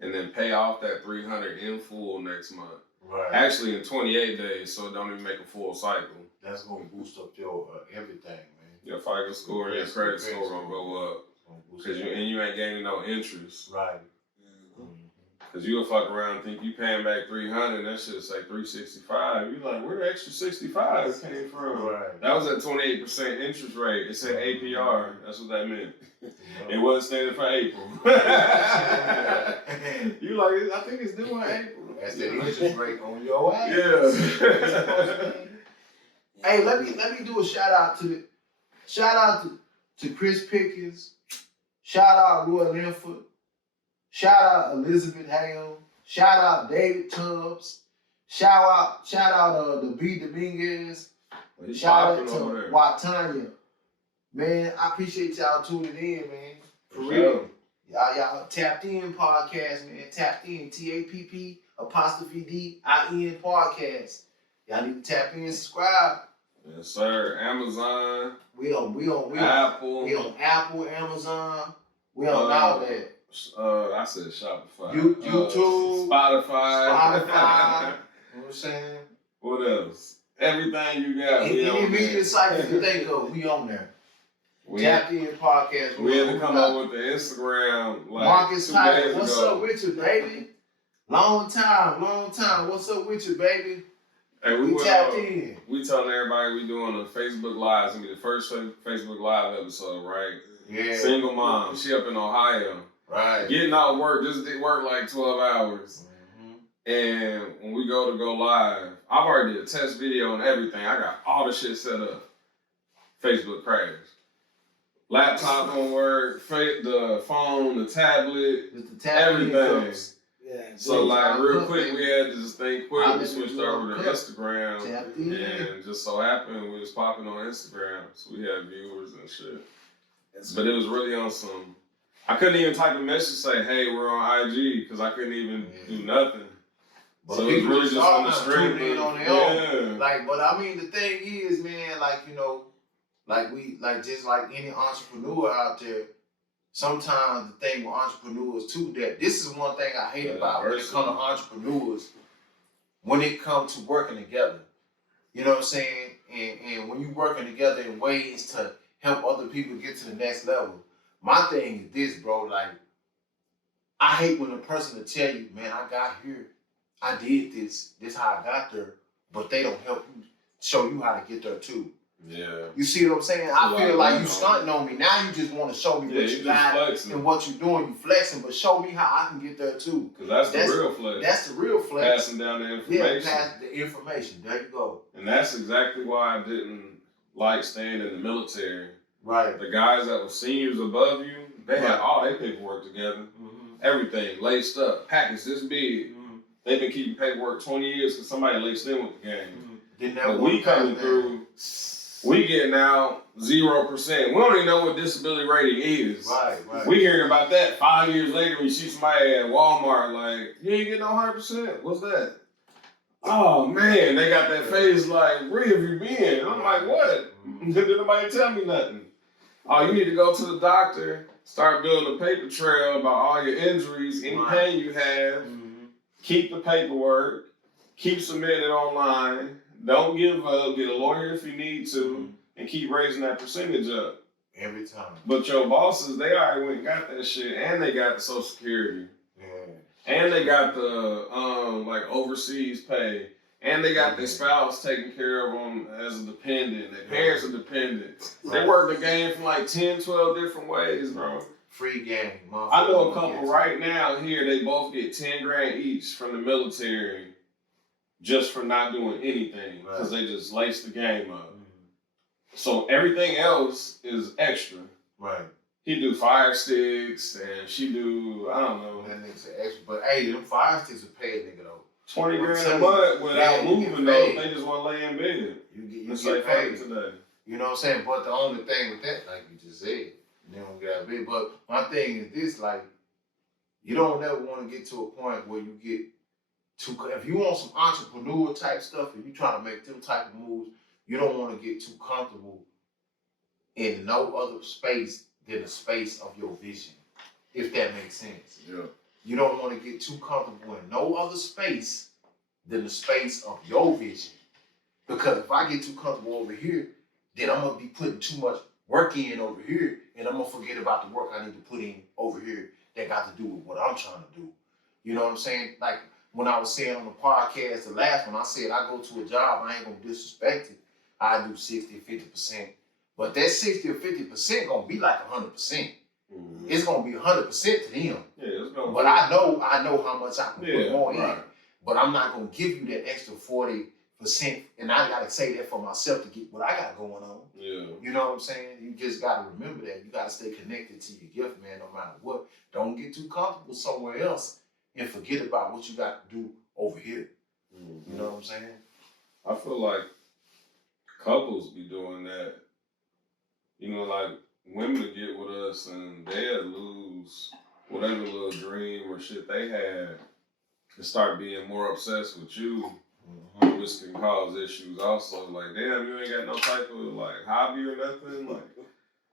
And then pay off that $300 in full next month. Right. Actually, in 28 days, so it don't even make a full cycle. That's gonna boost up your everything, man. Your FICO score and your credit score gonna go up. Cause you ain't gaining no interest. Right. Cause you'll fuck around and think you paying back $300, that shit say $365. You like, where the extra 65 came from? Right. That was at 28% interest rate. It said APR. That's what that meant. It wasn't standing for April. You like, I think it's due in April. That's the interest rate on your ass. Yeah. Hey, let me do a shout out to Chris Pickens. Shout out Roy Linford. Shout out Elizabeth Hale. Shout out David Tubbs. Shout out the B Dominguez. Shout out to Watanya. Man, I appreciate y'all tuning in, man. For real. Y'all Tapp'd In podcast, man. Tapp'd In. TAPP'D IN podcast. Y'all need to tap in, subscribe. Yes, sir. Amazon. We on Apple. We on Apple, Amazon. We on all that. I said Shopify. YouTube. Spotify. You know what I'm saying? What else? Everything you got. Any media site you think of, we on there. Tapp'd In podcast. We had to come up with the Instagram like Marcus 2 Tyler, days what's ago. up with you, baby? Long time. What's up with you, baby? Hey, we tapped in. We telling everybody we doing a Facebook Live. It's gonna be the first Facebook Live episode, right? Yeah. Single mom. She up in Ohio. Right. Getting out of work, just did work like 12 hours. And when we go live, I've already did a test video and everything. I got all the shit set up. Facebook crashed. Laptop don't work, the phone, the tablet, everything. Yeah, so like real quick, we had to just think quick. We switched over to Instagram, and just so happened we was popping on Instagram, so we had viewers and shit. But it was really on some. I couldn't even type a message say, "Hey, we're on IG," because I couldn't even do nothing. But so it was really just on the strength on their own. Like, but I mean, the thing is, man, like you know, just like any entrepreneur out there. Sometimes the thing with entrepreneurs too, that this is one thing I hate about when it comes to entrepreneurs, when it comes to working together. You know what I'm saying? And when you working together in ways to help other people get to the next level. My thing is this, bro, like, I hate when a person will tell you, man, I got here, I did this how I got there, but they don't help you, show you how to get there too. Yeah. You see what I'm saying? I feel like you stunting on me. Now you just want to show me what you got and what you're doing. You flexing, but show me how I can get there too. Because that's the real flex. That's the real flex. Passing down the information. Yeah, pass the information. There you go. And that's exactly why I didn't like staying in the military. Right. The guys that were seniors above you, they had all their paperwork together. Everything laced up, packaged this big. They've been keeping paperwork 20 years because somebody laced in with the game. But we coming through. We getting out 0%. We don't even know what disability rating is. Right. We hearing about that 5 years later when you see somebody at Walmart like, you ain't getting no 100%. What's that? Oh man, they got that face like, where have you been? I'm like, what? Did nobody tell me nothing? Oh, you need to go to the doctor Start building a paper trail about all your injuries, any pain you have. Mm-hmm. Keep the paperwork. Keep submitting it online. Don't give up. Get a lawyer if you need to, and keep raising that percentage up. Every time. But your bosses, they already went and got that shit, and they got the Social Security. Yeah. And they got the like overseas pay. And they got their spouse taking care of them as a dependent. Their parents are dependent. Right. They work the game from like 10, 12 different ways, bro. Free game. I know a couple right now here, they both get 10 grand each from the military just for not doing anything because they just lace the game up. Mm-hmm. So everything else is extra. Right. He do fire sticks and she do, I don't know. That nigga's extra. But hey, them fire sticks will pay a nigga though. 20 grand a month without moving though. They just want to lay in bed. You get paid today. You know what I'm saying? But the only thing with that, like you just said, they don't get out of bed. But my thing is this, like, you don't ever want to get to a point where you get too, if you want some entrepreneur type stuff and you trying to make them type of moves, you don't want to get too comfortable in no other space than the space of your vision, if that makes sense. Yeah. You don't want to get too comfortable in no other space than the space of your vision. Because if I get too comfortable over here, then I'm going to be putting too much work in over here, and I'm going to forget about the work I need to put in over here that got to do with what I'm trying to do. You know what I'm saying? Like when I was saying on the podcast, the last one, I said I go to a job, I ain't going to disrespect it. I do 60, 50%. But that 60 or 50% going to be like 100%. Mm-hmm. It's gonna be 100% to them. Yeah, it's gonna but I know how much I can put more in. But I'm not gonna give you that extra 40%, and I gotta say that for myself to get what I got going on. Yeah. You know what I'm saying? You just gotta remember that. You gotta stay connected to your gift, man, no matter what. Don't get too comfortable somewhere else and forget about what you got to do over here. Mm-hmm. You know what I'm saying? I feel like couples be doing that. You know, like women would get with us and they'd lose whatever little dream or shit they had and start being more obsessed with you, which can cause issues also. Like, damn, you ain't got no type of like hobby or nothing. Like,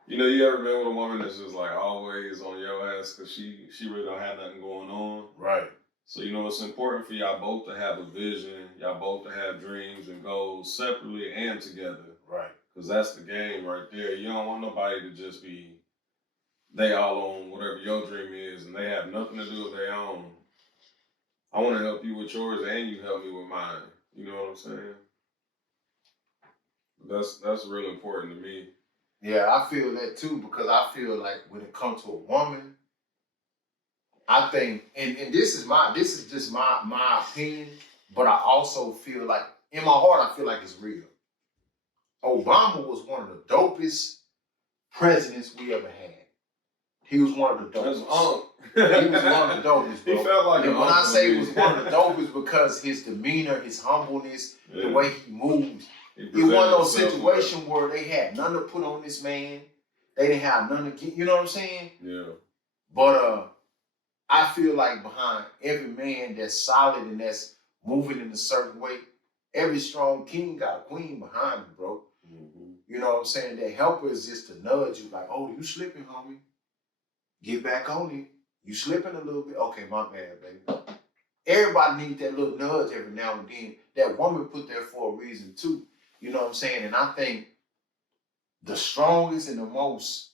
you know, you ever been with a woman that's just like always on your ass because she really don't have nothing going on? Right. So, you know, it's important for y'all both to have a vision, y'all both to have dreams and goals separately and together. Right. Because that's the game right there. You don't want nobody to just be, they all on whatever your dream is and they have nothing to do with their own. I want to help you with yours and you help me with mine. You know what I'm saying? That's really important to me. Yeah, I feel that too, because I feel like when it comes to a woman, I think, and this is just my opinion, but I also feel like, in my heart, I feel like it's real. Obama was one of the dopest presidents we ever had. He was one of the dopest. He was one of the dopest, bro. He felt like and when I say he was one of the dopest, because his demeanor, his humbleness, the way he moved, it wasn't no situation where they had nothing to put on this man. They didn't have nothing to get, you know what I'm saying? Yeah. But I feel like behind every man that's solid and that's moving in a certain way, every strong king got a queen behind him, bro. Mm-hmm. You know what I'm saying? That helper is just to nudge you like, oh, you slipping, homie. Get back on it. You slipping a little bit. Okay, my bad, baby. Everybody needs that little nudge every now and then. That woman put there for a reason too. You know what I'm saying? And I think the strongest and the most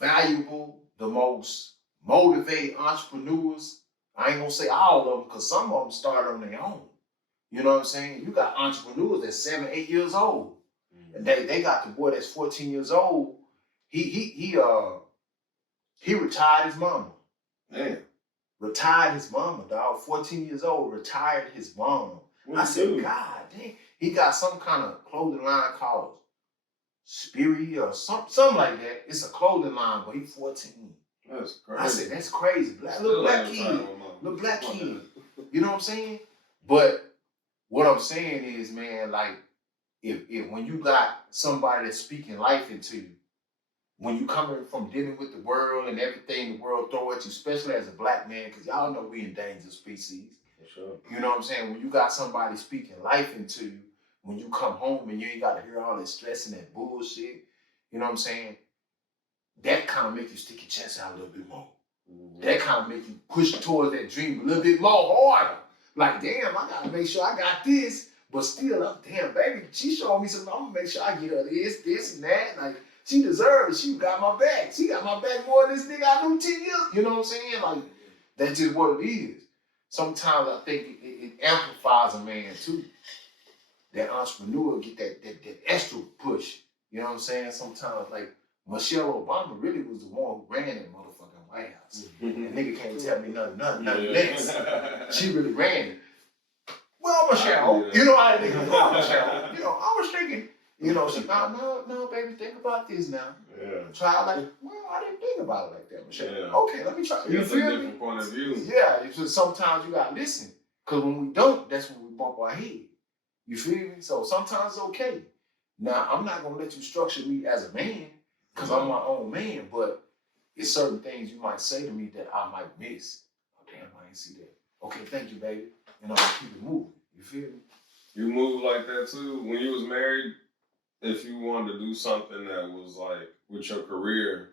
valuable, the most motivated entrepreneurs, I ain't gonna say all of them, because some of them start on their own. You know what I'm saying? You got entrepreneurs that's 7, 8 years old. Mm-hmm. And they got the boy that's 14 years old. He retired his mama. Man. Retired his mama, dog. 14 years old, retired his mama. I said, God dang. He got some kind of clothing line called Spirit or something like that. It's a clothing line, but he's 14. That's crazy. I said, that's crazy. Little black kid. Little black kid. You know what I'm saying? But what I'm saying is, man, like, if when you got somebody that's speaking life into you, when you coming from dealing with the world and everything the world throw at you, especially as a black man, because y'all know we endangered species. For sure. You know what I'm saying? When you got somebody speaking life into you, when you come home and you ain't got to hear all that stress and that bullshit, you know what I'm saying? that kind of make you stick your chest out a little bit more. That kind of make you push towards that dream a little bit more harder. Like, damn, I gotta make sure I got this, but still, damn, baby, she showed me something. I'm gonna make sure I get her this, and that. Like, she deserves it. She got my back. She got my back more than this nigga I knew 10 years. You know what I'm saying? Like, that's just what it is. Sometimes I think it amplifies a man too. That entrepreneur get that extra push. You know what I'm saying? Sometimes, like, Michelle Obama really was the one who ran that motherfucking White House. And nigga can't tell me nothing less. She really ran it. Well, Michelle, you know how niggas go, Michelle. You know, I was thinking, you know, she no, baby, think about this now. Yeah. Try like, well, I didn't think about it like that, Michelle. Yeah. Okay, let me try. So You that's a feel me? different point of view. Yeah, it's sometimes you gotta listen. Cause when we don't, that's when we bump our head. You feel me? So sometimes it's okay. Now, I'm not gonna let you structure me as a man, cause I'm my own man, but it's certain things you might say to me that I might miss. Oh damn, I didn't see that. Okay, thank you, baby. And I'll keep it moving. You feel me? You move like that too? When you was married, if you wanted to do something that was like with your career,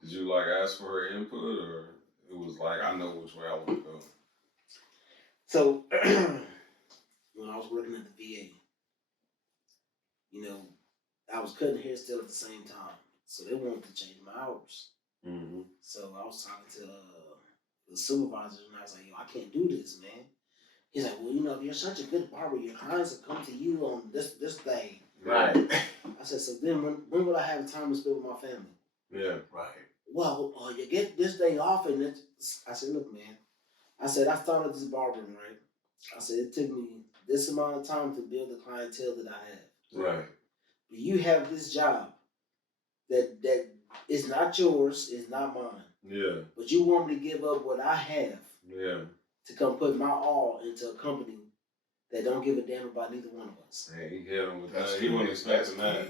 did you like ask for her input, or it was like, I know which way I want to go? So, when I was working at the VA, you know, I was cutting hair still at the same time. So they wanted to change my hours. Mm-hmm. So I was talking to the supervisor, and I was like, yo, I can't do this, man. He's like, well, you know, if you're such a good barber, your clients will come to you on this day. Right. I said, so then when will I have time to spend with my family? Yeah. Right. Well, you get this day off, and I said, look, man. I said, I started this barbering, right? I said, it took me this amount of time to build the clientele that I have. Right. But you have this job that is not yours, is not mine. Yeah. But you want me to give up what I have. Yeah. To come put my all into a company that don't give a damn about neither one of us. Hey, he hit him with that. He wasn't expecting that.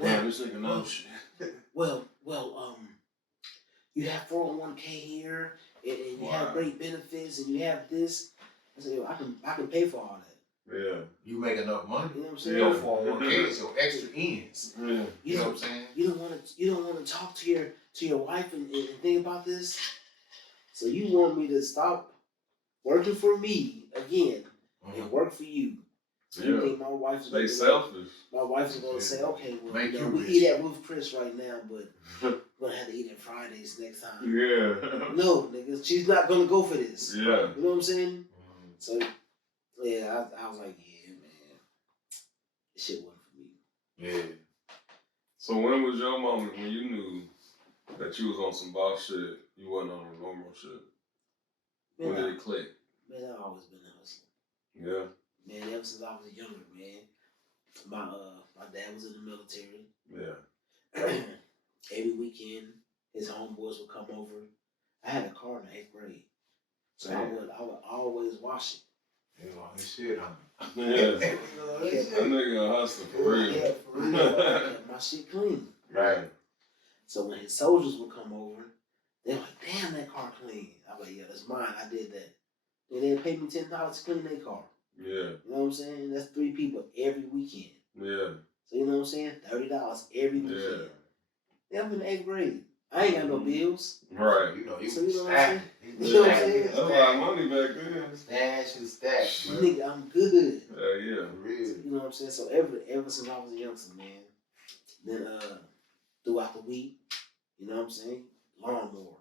Well, this nigga knows shit. Well, you have 401k here, and you have great benefits, and you have this. I said, I can pay for all that. Yeah. You make enough money. You know what I'm saying? Your 401k is your extra ends. Yeah. You know what I'm saying? You don't want to talk to your wife and think about this. So you want me to stop working for me again and work for you? So you think my wife's they selfish? My wife's gonna say, okay, well, Make you we rich. eat at Ruth Chris right now, but we're gonna have to eat at Fridays next time. Yeah. No, nigga, she's not gonna go for this. Yeah. You know what I'm saying? So yeah, I was like, yeah, man, this shit wasn't for me. Yeah. So when was your moment when you knew that you was on some boss shit? You wasn't on a normal shit. Man, When did it click? Man, I've always been a hustler. Yeah. Man, ever since I was younger, man. My dad was in the military. Yeah. Every weekend, his homeboys would come over. I had a car in the 8th grade, so I would always wash it. You know, his shit, huh? Yeah. That nigga a hustler for real. Yeah, for real. I kept my shit clean. Right. So when his soldiers would come over, they were like, damn, that car clean. I was like, yeah, that's mine. I did that. And they paid me $10 to clean their car. Yeah. You know what I'm saying? That's 3 people every weekend. Yeah. So you know what I'm saying? $30 every weekend. Yeah, I'm in the 8th grade. I ain't got no bills. Right. You know, he So was you know what I'm saying? stacking. You know what I'm saying? That's a lot of money back then. Stash and stash. man. Nigga, I'm good. Yeah. For real. You know what I'm saying? So ever since I was a youngster, man, then throughout the week, you know what I'm saying? Lawnmower.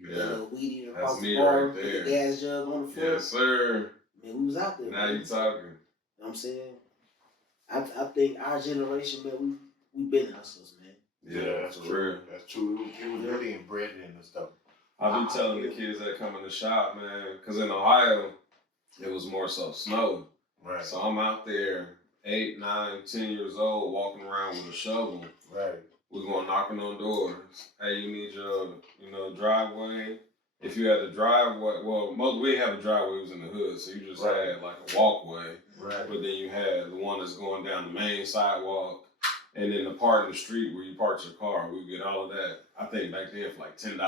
Yeah. That weed eater That's across me the bar right with there. the gas jug on the floor. Yes, sir. Man, we was out there. Now man. you talking. You know what I'm saying? I think our generation, man, we been hustlers, man. Yeah, that's for true. real. That's true. He was really inbred in the stuff. I be telling the kids that come in the shop, man, because in Ohio, it was more so snow. Right. So I'm out there 8, 9, 10 years old walking around with a shovel. Right. We're going knocking on doors. Hey, you need your, driveway. If you had a driveway, well, we didn't have a driveway, it was in the hood, so you just had like a walkway. Right. But then you had the one that's going down the main sidewalk, and then the part of the street where you park your car. We get all of that. I think back then for like $10.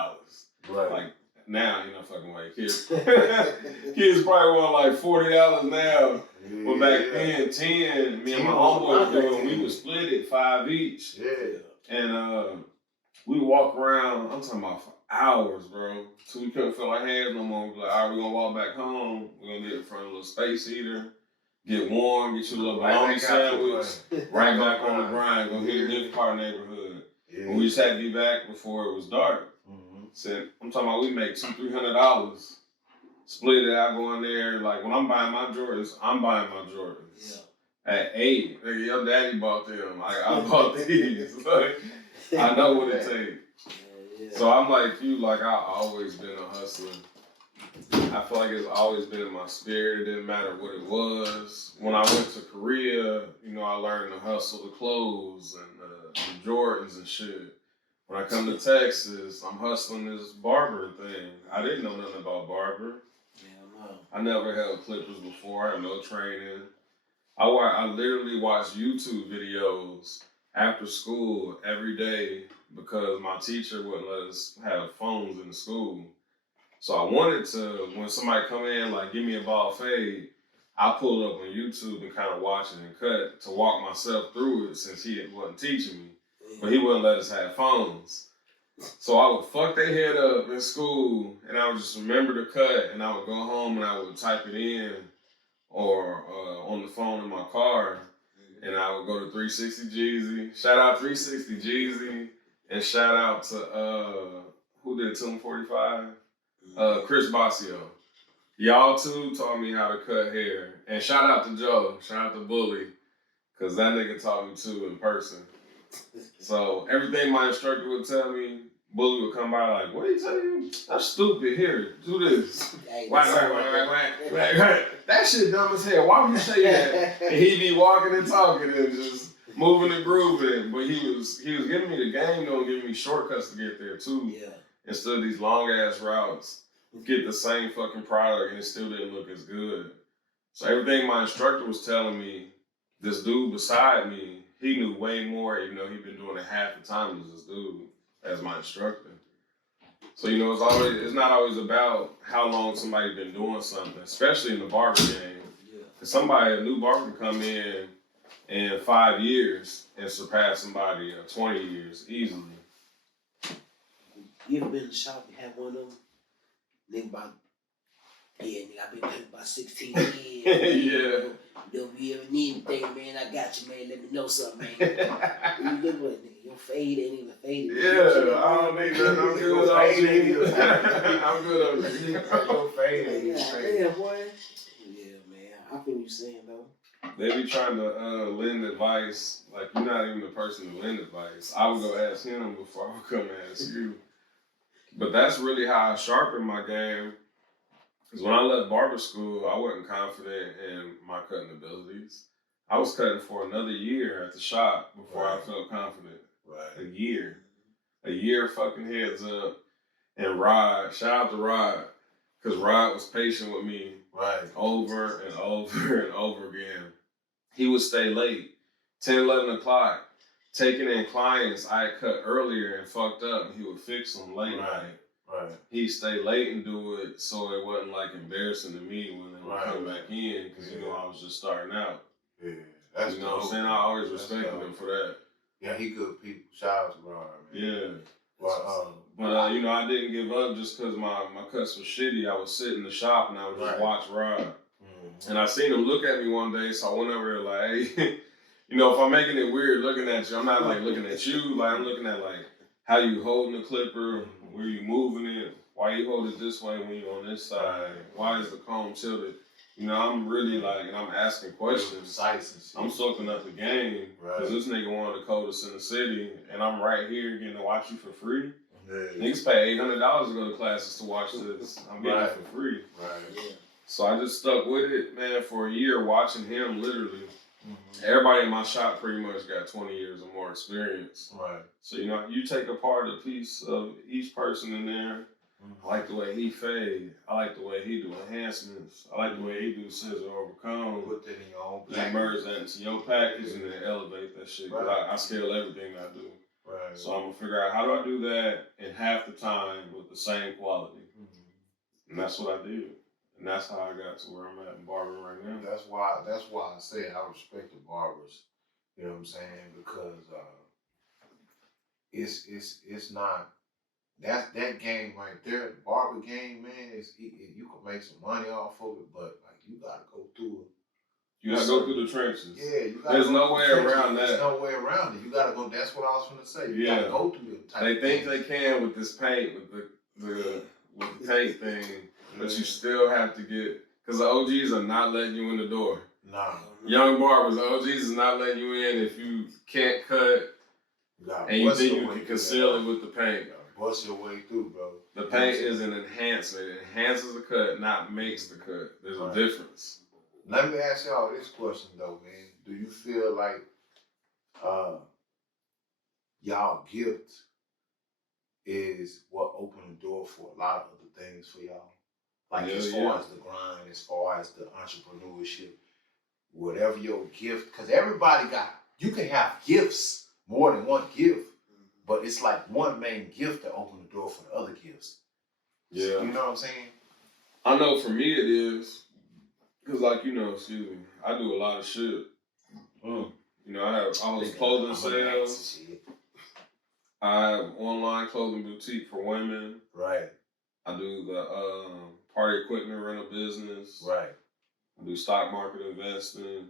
Right. Like now, fucking way. Kids probably want like $40 now. Yeah, But back then, 10. Me and my homeboy was doing. We would split it 5 each. Yeah. And We walk around, I'm talking about for hours, bro. So we couldn't feel our hands no more. We like, all right, we're gonna walk back home. We're gonna get in front of a little space heater, get warm, get you a little bologna sandwich, right back on the grind, go hit the gift card neighborhood. Yeah. And we just had to be back before it was dark. So I'm talking about we make $200-$300. Split it out, go in there. Like when I'm buying my Jordans, I'm buying my Jordans. Yeah. At 8, nigga, your daddy bought them. I bought these. Like, I know what it takes. Yeah. So I'm like you, like I've always been a hustler. I feel like it's always been in my spirit. It didn't matter what it was. When I went to Korea, you know, I learned to hustle the clothes and the Jordans and shit. When I come to Texas, I'm hustling this barber thing. I didn't know nothing about barber. Yeah, no. I never held clippers before. I had no training. I literally watched YouTube videos after school every day because my teacher wouldn't let us have phones in the school. So I wanted to, when somebody come in, like, give me a ball fade, I pull it up on YouTube and kind of watch it and cut to walk myself through it since he wasn't teaching me. But he wouldn't let us have phones. So I would fuck their head up in school and I would just remember the cut and I would go home and I would type it in or on the phone in my car and I would go to 360 Jeezy. Shout out 360 Jeezy and shout out to, who did Tune 45? Chris Basio. Y'all two taught me how to cut hair. And shout out to Joe, shout out to Bully, because that nigga taught me too in person. So everything my instructor would tell me, Bully would come by like, what did he tell you? That's stupid. Here, do this. Whack. That shit dumb as hell. Why would you say that? And he'd be walking and talking and just moving and grooving. But he was giving me the game though and giving me shortcuts to get there too. Yeah. Instead of these long ass routes, get the same fucking product and it still didn't look as good. So everything my instructor was telling me, this dude beside me, he knew way more, even though he'd been doing it half the time as this dude, as my instructor. So, you know, it's not always about how long somebody's been doing something, especially in the barber game. Because a new barber can come in 5 years and surpass somebody 20 years easily. You ever been in the shop and had one of them? Nigga, I've been there about 16 years. Yeah. If you ever need anything, man, I got you, man. Let me know something, man. You look like, nigga, your fade ain't even faded. Yeah, I don't need that. I'm good on I'm good on your fade ain't even faded. Yeah, boy. Yeah, man. I feel you saying, though. They be trying to lend advice. Like, you're not even the person to lend advice. I would go ask him before I would come ask you. But that's really how I sharpened my game. Because when I left barber school, I wasn't confident in my cutting abilities. I was cutting for another year at the shop before I felt confident. Right. A year fucking heads up. And Rod, shout out to Rod, because Rod was patient with me over and over and over again. He would stay late, 10, 11 o'clock, taking in clients I had cut earlier and fucked up, and he would fix them late night. Right. He'd stay late and do it so it wasn't like embarrassing to me when they would come back in because you know I was just starting out. Yeah, that's what I'm saying. I always respected him for that. Yeah, he good people. Shout out to Ron, man. Yeah. But you know, I didn't give up just because my cuts were shitty. I would sit in the shop and I would just watch Rod. Mm-hmm. And I seen him look at me one day, so I went over there like, hey, you know, if I'm making it weird looking at you, I'm not like looking at you. Like I'm looking at like how you holding the clipper. Where you moving it? Why you hold it this way when you on this side? Why is the comb tilted? You know, I'm really like, and I'm asking questions. I'm soaking up the game because this nigga one of the coldest in the city, and I'm right here getting to watch you for free. Yeah. Niggas pay $800 to go to classes to watch this. I'm getting it for free. Right. Yeah. So I just stuck with it, man, for a year watching him literally. Mm-hmm. Everybody in my shop pretty much got 20 years or more experience. Right. So, you know, you take apart a piece of each person in there. Mm-hmm. I like the way he fade. I like the way he do enhancements. I like the way he do scissor over comb. Put that in your own package. Merge that into your package and then elevate that shit. Because I scale everything I do. Right. So I'm going to figure out how do I do that in half the time with the same quality. Mm-hmm. And that's what I did. And that's how I got to where I'm at in barbering right now. That's why I said I respect the barbers. You know what I'm saying? Because it's not. That game right there, the barber game, man. You can make some money off of it, but like you gotta go through it. You gotta go through the trenches. Yeah, you gotta. There's no way around that. There's no way around it. You gotta go. That's what I was gonna say. You gotta go through it. They think they can with this paint, with the paint thing, but you still have to get, because the OGs are not letting you in the door. Nah. Young barbers, the OGs is not letting you in if you can't cut and you think you can conceal it with the paint. Bust your way through, bro. The paint is an enhancement. It enhances the cut, not makes the cut. There's a difference. Let me ask y'all this question though, man. Do you feel like y'all gift is what opened the door for a lot of other things for y'all? Like as far as the grind, as far as the entrepreneurship, whatever your gift, because everybody you can have gifts, more than one gift, but it's like one main gift that opened the door for the other gifts. Yeah. You know what I'm saying? I know for me it is. Because, like, I do a lot of shit. You know, I host clothing sales. I have online clothing boutique for women. Right. I do the party equipment rental business. Right. I do stock market investing.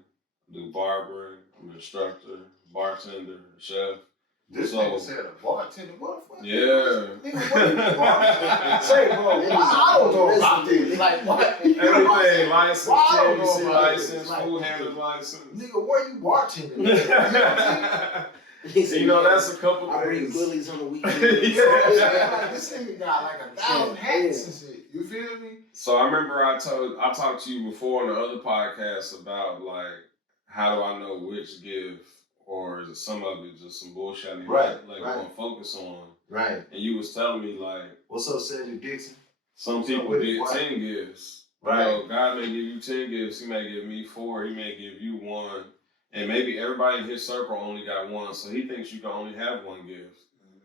I do barbering. I'm an instructor, bartender, chef. This nigga said a bartender, what? Yeah. Say, bro, I don't know about this. Like, what? Everything, license, KBC license, food handler's license. Nigga, where you bartending? You know, that's a couple I bring things. Willies on the weekend. Like, this nigga got like 1,000 hats and shit. You feel me? So I remember I talked to you before on the other podcast about like, how do I know which gift, or is it some of it just some bullshit I need to go and focus on? Right. And you was telling me like, what's up, Cedric Dixon? Some people get 10 gifts. Right. You know, God may give you 10 gifts. He may give me 4. He may give you 1. And maybe everybody in his circle only got 1. So he thinks you can only have 1 gift.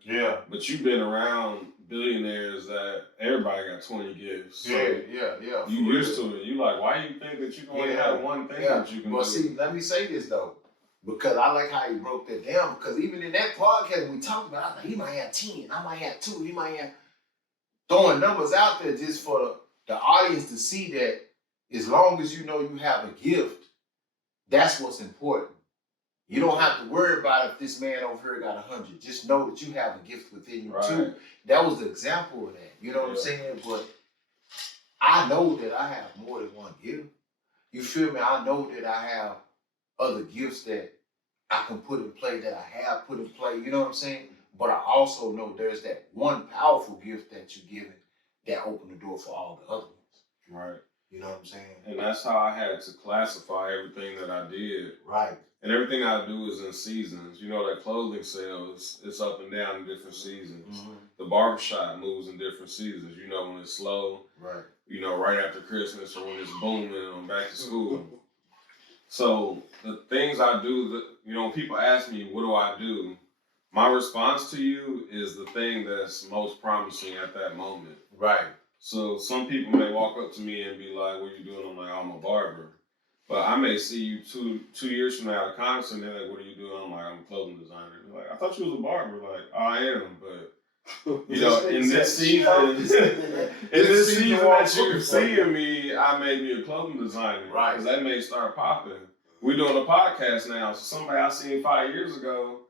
Yeah. But you've been around billionaires that everybody got 20 gifts. So yeah. You used to it. You like, why you think that you can only have 1 thing that you can do? Well, see, let me say this though. Because I like how you broke that down. Because even in that podcast we talked about, I was like, he might have 10, I might have 2, he might have throwing numbers out there just for the audience to see that as long as you know you have a gift, that's what's important. You don't have to worry about if this man over here got 100. Just know that you have a gift within you too. That was the example of that. You know what I'm saying? But I know that I have more than 1 gift. You feel me? I know that I have other gifts that I can put in play, that I have put in play, you know what I'm saying? But I also know there's that one powerful gift that you're given that opened the door for all the other ones. Right. You know what I'm saying? And that's how I had to classify everything that I did. Right. And everything I do is in seasons. You know, that clothing sales, it's up and down in different seasons. Mm-hmm. The barbershop moves in different seasons. You know, when it's slow. Right. You know, right after Christmas, or when it's booming on back to school. So the things I do, you know, when people ask me, what do I do? My response to you is the thing that's most promising at that moment. Right. So some people may walk up to me and be like, what are you doing? I'm like, I'm a barber. But I may see you two years from now at a concert and they're like, what are you doing? I'm like, I'm a clothing designer. They're like, I thought you was a barber. Like, I am, but you know, in this season that you're seeing me, I may be a clothing designer. Right. Because that may start popping. We're doing a podcast now, so somebody I seen 5 years ago,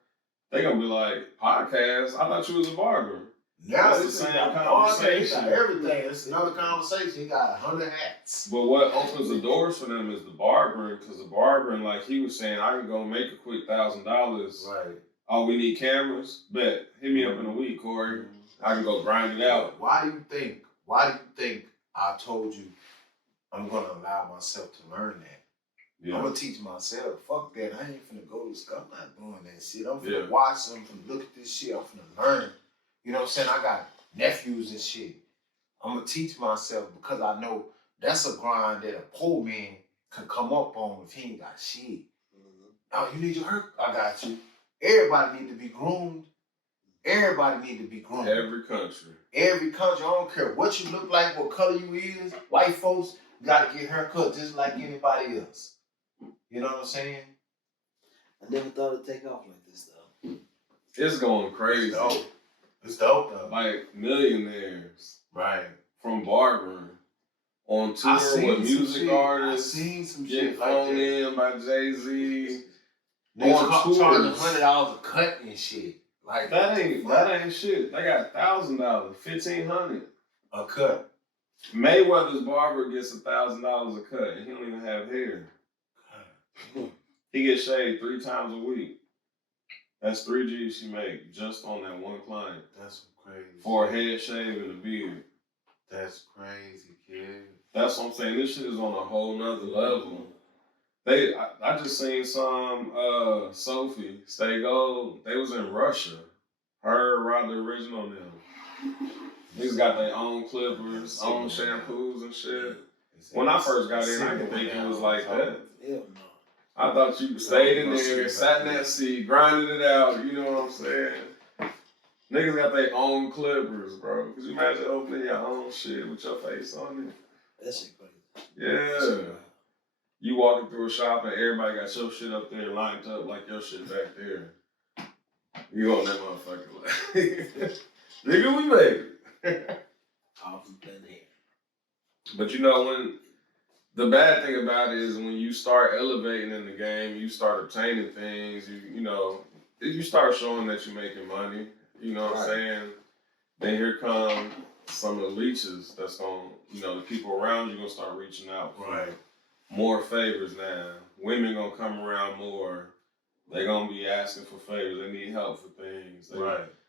they gonna be like, podcast? I thought you was a barber. Now it's the same conversation. He got everything. It's another conversation. He got 100 hats. But what opens the doors for them is the barbering, because the barbering, like he was saying, I can go make a quick $1,000. Right. Oh, we need cameras? Bet. Hit me up in a week, Corey. I can go grind it out. Why do you think I told you I'm gonna allow myself to learn that? Yeah. I'm gonna teach myself. Fuck that. I ain't finna go to school. I'm not doing that shit. I'm finna watch something, I'm finna look at this shit. I'm finna learn. You know what I'm saying? I got nephews and shit. I'm gonna teach myself because I know that's a grind that a poor man can come up on if he ain't got shit. Mm-hmm. Oh, you need your hair? I got you. Everybody need to be groomed. Everybody need to be groomed. Every country. Every country. I don't care what you look like, what color you is. White folks gotta get haircut just like anybody else. You know what I'm saying? I never thought it'd take off like this though. It's going crazy. It's dope though. Like millionaires. Right. From barbering. On tour with music artists. I seen some getting shit like flown that. in by Jay-Z. Niggas charging $100 a cut and shit. Like that ain't shit. They got $1,000, $1,500 a cut. Mayweather's barber gets $1,000 a cut, and he don't even have hair. He gets shaved 3 times a week. That's 3 G's she make just on that one client. That's crazy. For a head shave and a beard. That's crazy, kid. That's what I'm saying. This shit is on a whole nother level. I just seen some Sophie Stay Gold. They was in Russia. Her, Rod the Original, them. Niggas got their own clippers, own shampoos and shit. When I first got in, I didn't think it was like that. Hell no. I thought you stayed in there, sat in that seat, grinded it out. You know what I'm saying? Niggas got their own clippers, bro. Could you imagine opening your own shit with your face on it? That shit crazy. Yeah. You walking through a shop and everybody got your shit up there lined up like your shit back there. You on that motherfucker like, nigga, we made it. Off from thin hair. But you know, when the bad thing about it is when you start elevating in the game, you start obtaining things, you know, you start showing that you're making money. You know what I'm saying? Then here come some of the leeches that's going, you know, the people around you going to start reaching out for more favors now. Women going to come around more. They going to be asking for favors. They need help for things.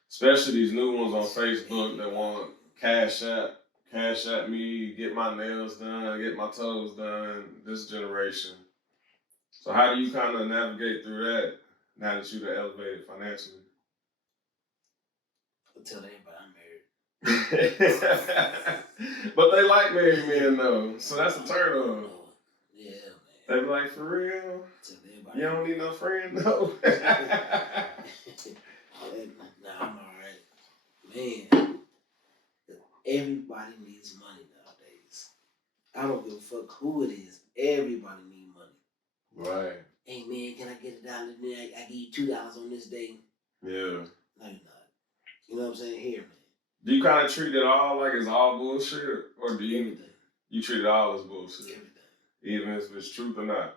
Especially these new ones on Facebook that want cash app me, get my nails done, get my toes done, this generation. So how do you kind of navigate through that now that you've elevated financially? Until everybody married. But they like married men though, so that's a turn on. Yeah, man. They be like, for real? You don't need no friend though. Nah, I'm alright. Man, everybody needs money nowadays. I don't give a fuck who it is. Everybody needs money. Right. Hey man, can I get $1? I give you $2 on this day. Yeah. No, you're not. You know what I'm saying? Here, man. Do you kind of treat it all like it's all bullshit, or do you Everything. You treat it all as bullshit? Everything. Even if it's truth or not.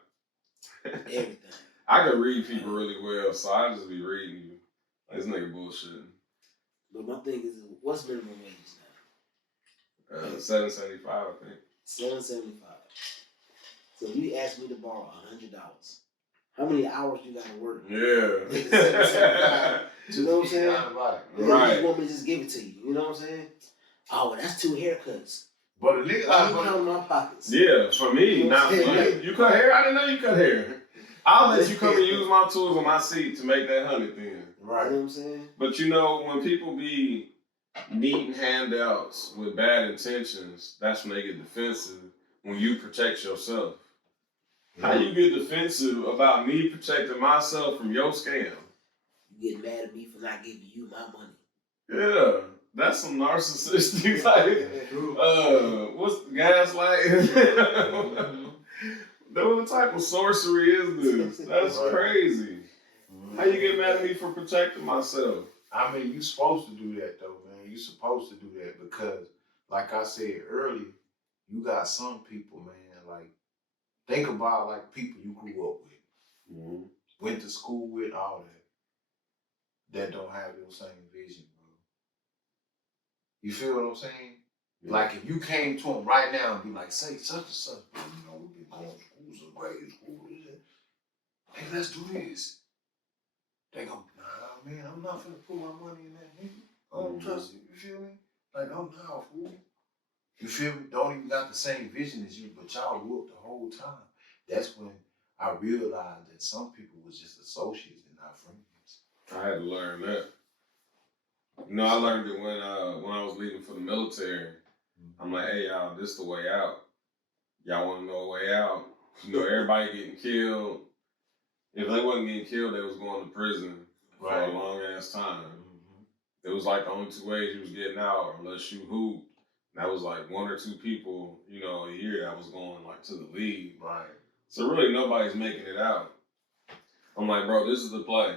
Everything. I can read people really well, so I just be reading you. This nigga bullshit. But my thing is, what's minimum wage now? $7.75, I think. $7.75. So if you ask me to borrow $100, how many hours you gotta work? Yeah. You know what I'm saying? Right. You want me to just give it to you? You know what I'm saying? Oh, well, that's 2 haircuts. But a nigga, Why you counting my pockets? Yeah, for me, not for you. You cut hair? I didn't know you cut hair. I'll let you come and use my tools on my seat to make that 100 then. Right. You know what I'm saying? But you know, when people be needing handouts with bad intentions, that's when they get defensive when you protect yourself. How you get defensive about me protecting myself from your scam? You get mad at me for not giving you my money. Yeah, that's some narcissistic, like, what's gaslighting? What type of sorcery is this? That's crazy. How you get mad at me for protecting myself? I mean, you supposed to do that though, man. You supposed to do that because, like I said earlier, you got some people, man, like, think about like people you grew up with, went to school with, all that don't have your same vision, bro. You feel what I'm saying? Yeah. Like if you came to them right now and be like, say such and such, bro, you know, we've been going to school, some grade school, hey, let's do this. They go, nah, man, I'm not finna put my money in that nigga. I don't trust you, you feel me? Like, I'm not, fool. You feel me? Don't even got the same vision as you, but y'all whooped the whole time. That's when I realized that some people was just associates and not friends. I had to learn that. You know, I learned it when I was leaving for the military. I'm like, hey, y'all, this the way out. Y'all want to know a way out? You know, everybody getting killed. If they wasn't getting killed, they was going to prison for a long-ass time. It was like the only 2 ways you was getting out, unless you hooped. That was like 1 or 2 people, you know, a year that was going like to the league. Right. So really nobody's making it out. I'm like, bro, this is the play.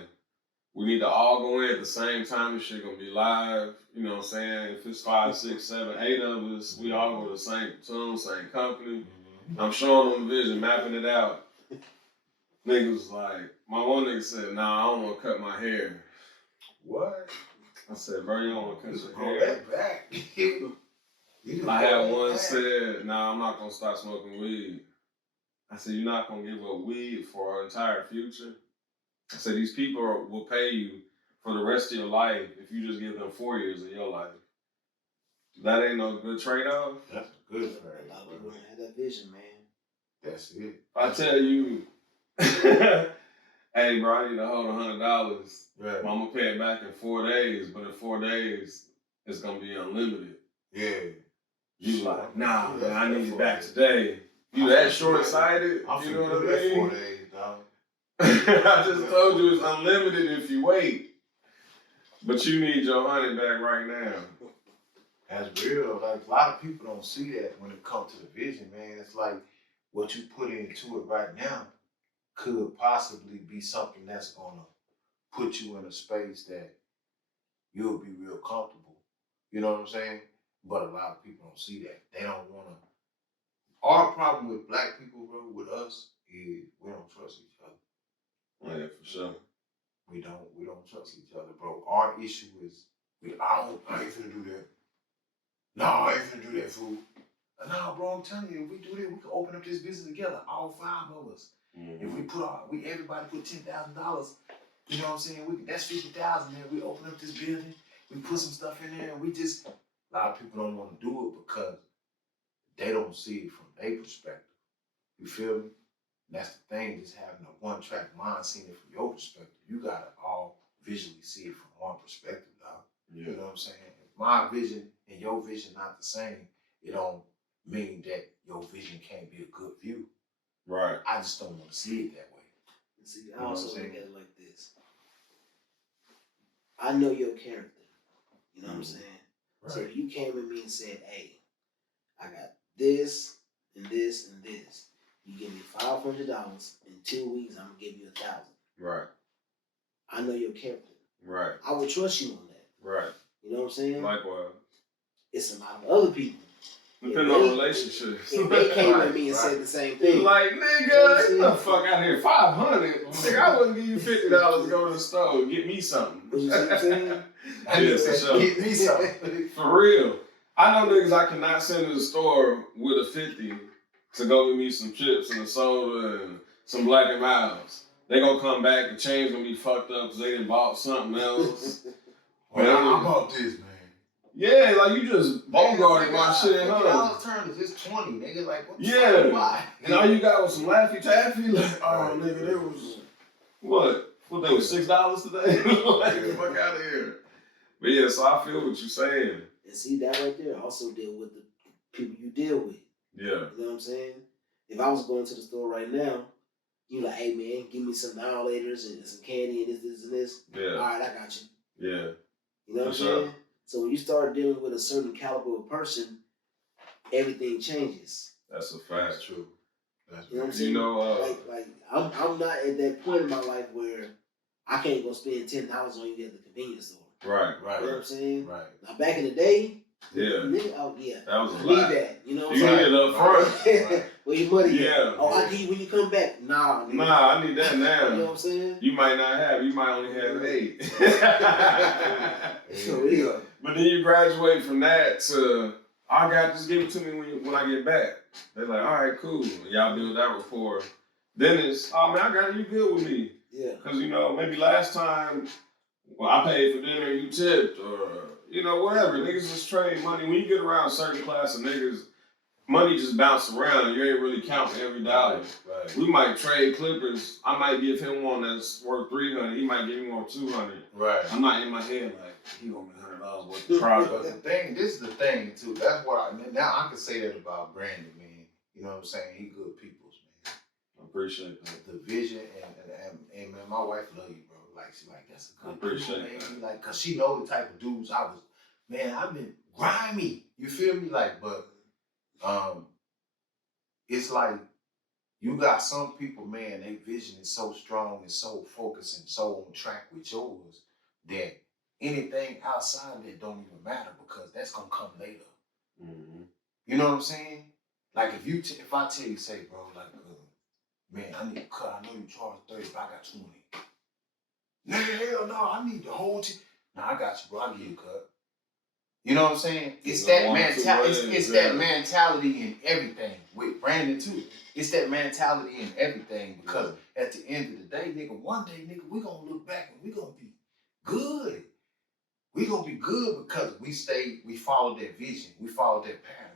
we need to all go in at the same time. This shit gonna be live. You know what I'm saying? If it's 5, 6, 7, 8 of us, we all go to the same platoon, same company. I'm showing them the vision, mapping it out. Niggas was like, my one nigga said, nah, I don't want to cut my hair. What? I said, bro, you don't want to cut your Grow hair. that back. I had one said, nah, I'm not going to stop smoking weed. I said, you're not going to give up weed for our entire future? I said, these people will pay you for the rest of your life if you just give them 4 years of your life. That ain't no good trade-off. That's a good trade. A lot of people don't have that vision, man. That's it. I tell you, hey, bro, I need to hold $100. Right. I'm going to pay it back in 4 days, but in 4 days, it's going to be unlimited. Yeah. You like, nah, man, I need it back today. You that short-sighted? I'm You know what I that mean? 4 days, dog. I just told you it's unlimited if you wait. But you need your $100 back right now. That's real. Like, a lot of people don't see that when it comes to the vision, man. It's like what you put into it right now could possibly be something that's gonna put you in a space that you'll be real comfortable. You know what I'm saying? But a lot of people don't see that. They don't wanna. Our problem with black people, bro, with us, is we don't trust each other. Oh, yeah, for sure. We don't trust each other, bro. Our issue is I ain't finna do that. No, I ain't finna do that, fool. No, bro, I'm telling you, if we do that, we can open up this business together, all 5 of us. Mm-hmm. If we everybody put $10,000, you know what I'm saying? That's 50,000. There, we open up this building, we put some stuff in there, and we just. A lot of people don't want to do it because they don't see it from their perspective. You feel me? And that's the thing, just having a one-track mind, seeing it from your perspective. You gotta all visually see it from one perspective, dog. Yeah. You know what I'm saying? If my vision and your vision not the same, it don't mean that your vision can't be a good view. Right. I just don't want to see it that way. And see, I also look at it like this. I know your character. You know what I'm saying? Right. So if you came at me and said, hey, I got this and this and this. You give me $500 in 2 weeks, I'm gonna give you 1,000. Right. I know your character. Right. I would trust you on that. Right. You know what I'm saying? Likewise. It's a lot of other people. Depending on relationships. If they came at me and said the same thing. Like, nigga, get the fuck out of here. 500. Nigga, I wouldn't give you $50 to go to the store and get me something. You see what I'm saying? Yeah, for sure. Get me something. For real. I know niggas I cannot send to the store with a 50 to go get me some chips and a soda and some Black and Milds. They gonna come back, the change gonna be fucked up because they done bought something else. Well, I bought this, man. Yeah, like you just bogarted my shit in her. $50 turn is just 20, nigga. Like, what the Yeah. fuck? Why? And all you got was some Laffy Taffy? Like, oh, nigga, there was, what? What, they was $6 today? Like, get the fuck out of here. But yeah, so I feel what you're saying. And see, that right there also deal with the people you deal with. Yeah. You know what I'm saying? If I was going to the store right now, you like, hey man, give me some annihilators and some candy and this and this. Yeah. All right, I got you. Yeah. You know what I'm sure. saying? So when you start dealing with a certain caliber of person, everything changes. That's a fact. That's true. That's You know what I'm saying? You know, like I'm not at that point in my life where I can't go spend $10 on you at the convenience store. right. You know what I'm saying? Right. Now back in the day, Yeah. nigga, oh yeah, That was a I lot. need that. You know what You I'm need saying? it up front. Right. Where your money Yeah. at? Oh, I need when you come back. Nah, nigga. Nah, I need that now. You know what I'm saying? You might not have. You might only have 8. So yeah. But then you graduate from that to, I got just give it to me when I get back. They're like, all right, cool. Y'all build that rapport. Then it's, oh man, I got it. You good with me? Yeah. Because you know maybe last time, well, I paid for dinner, you tipped, or you know whatever. Niggas just trade money. When you get around a certain class of niggas, money just bounce around. You ain't really counting every dollar. Right. We might trade clippers. I might give him one that's worth $300. He might give me one $200. Right. I'm not in my head like he gonna be $100 worth of product. But this is the thing too. That's what now I can say that about Brandon, man. You know what I'm saying? He good peoples, man. I appreciate that. The vision and man, my wife love you, bro. Like she like that's a good I appreciate people, man. that. Like, cause she know the type of dudes I was. Man, I've been grimy. You feel me? Like, but it's like You got some people, man, their vision is so strong and so focused and so on track with yours that anything outside that don't even matter because that's gonna come later. Mm-hmm. You know what I'm saying? Like if I tell you, say, bro, like, man, I need a cut. I know you charge 30, but I got 20. Nah, hell no, I need the whole team. Nah, I got you, bro. I'll give you a cut. You know what I'm saying? It's that mentality. It's that mentality in everything with Brandon too. It's that mentality in everything because at the end of the day, nigga, one day, nigga, we gonna look back and we gonna be good. We gonna be good because we followed that vision, we followed that pattern.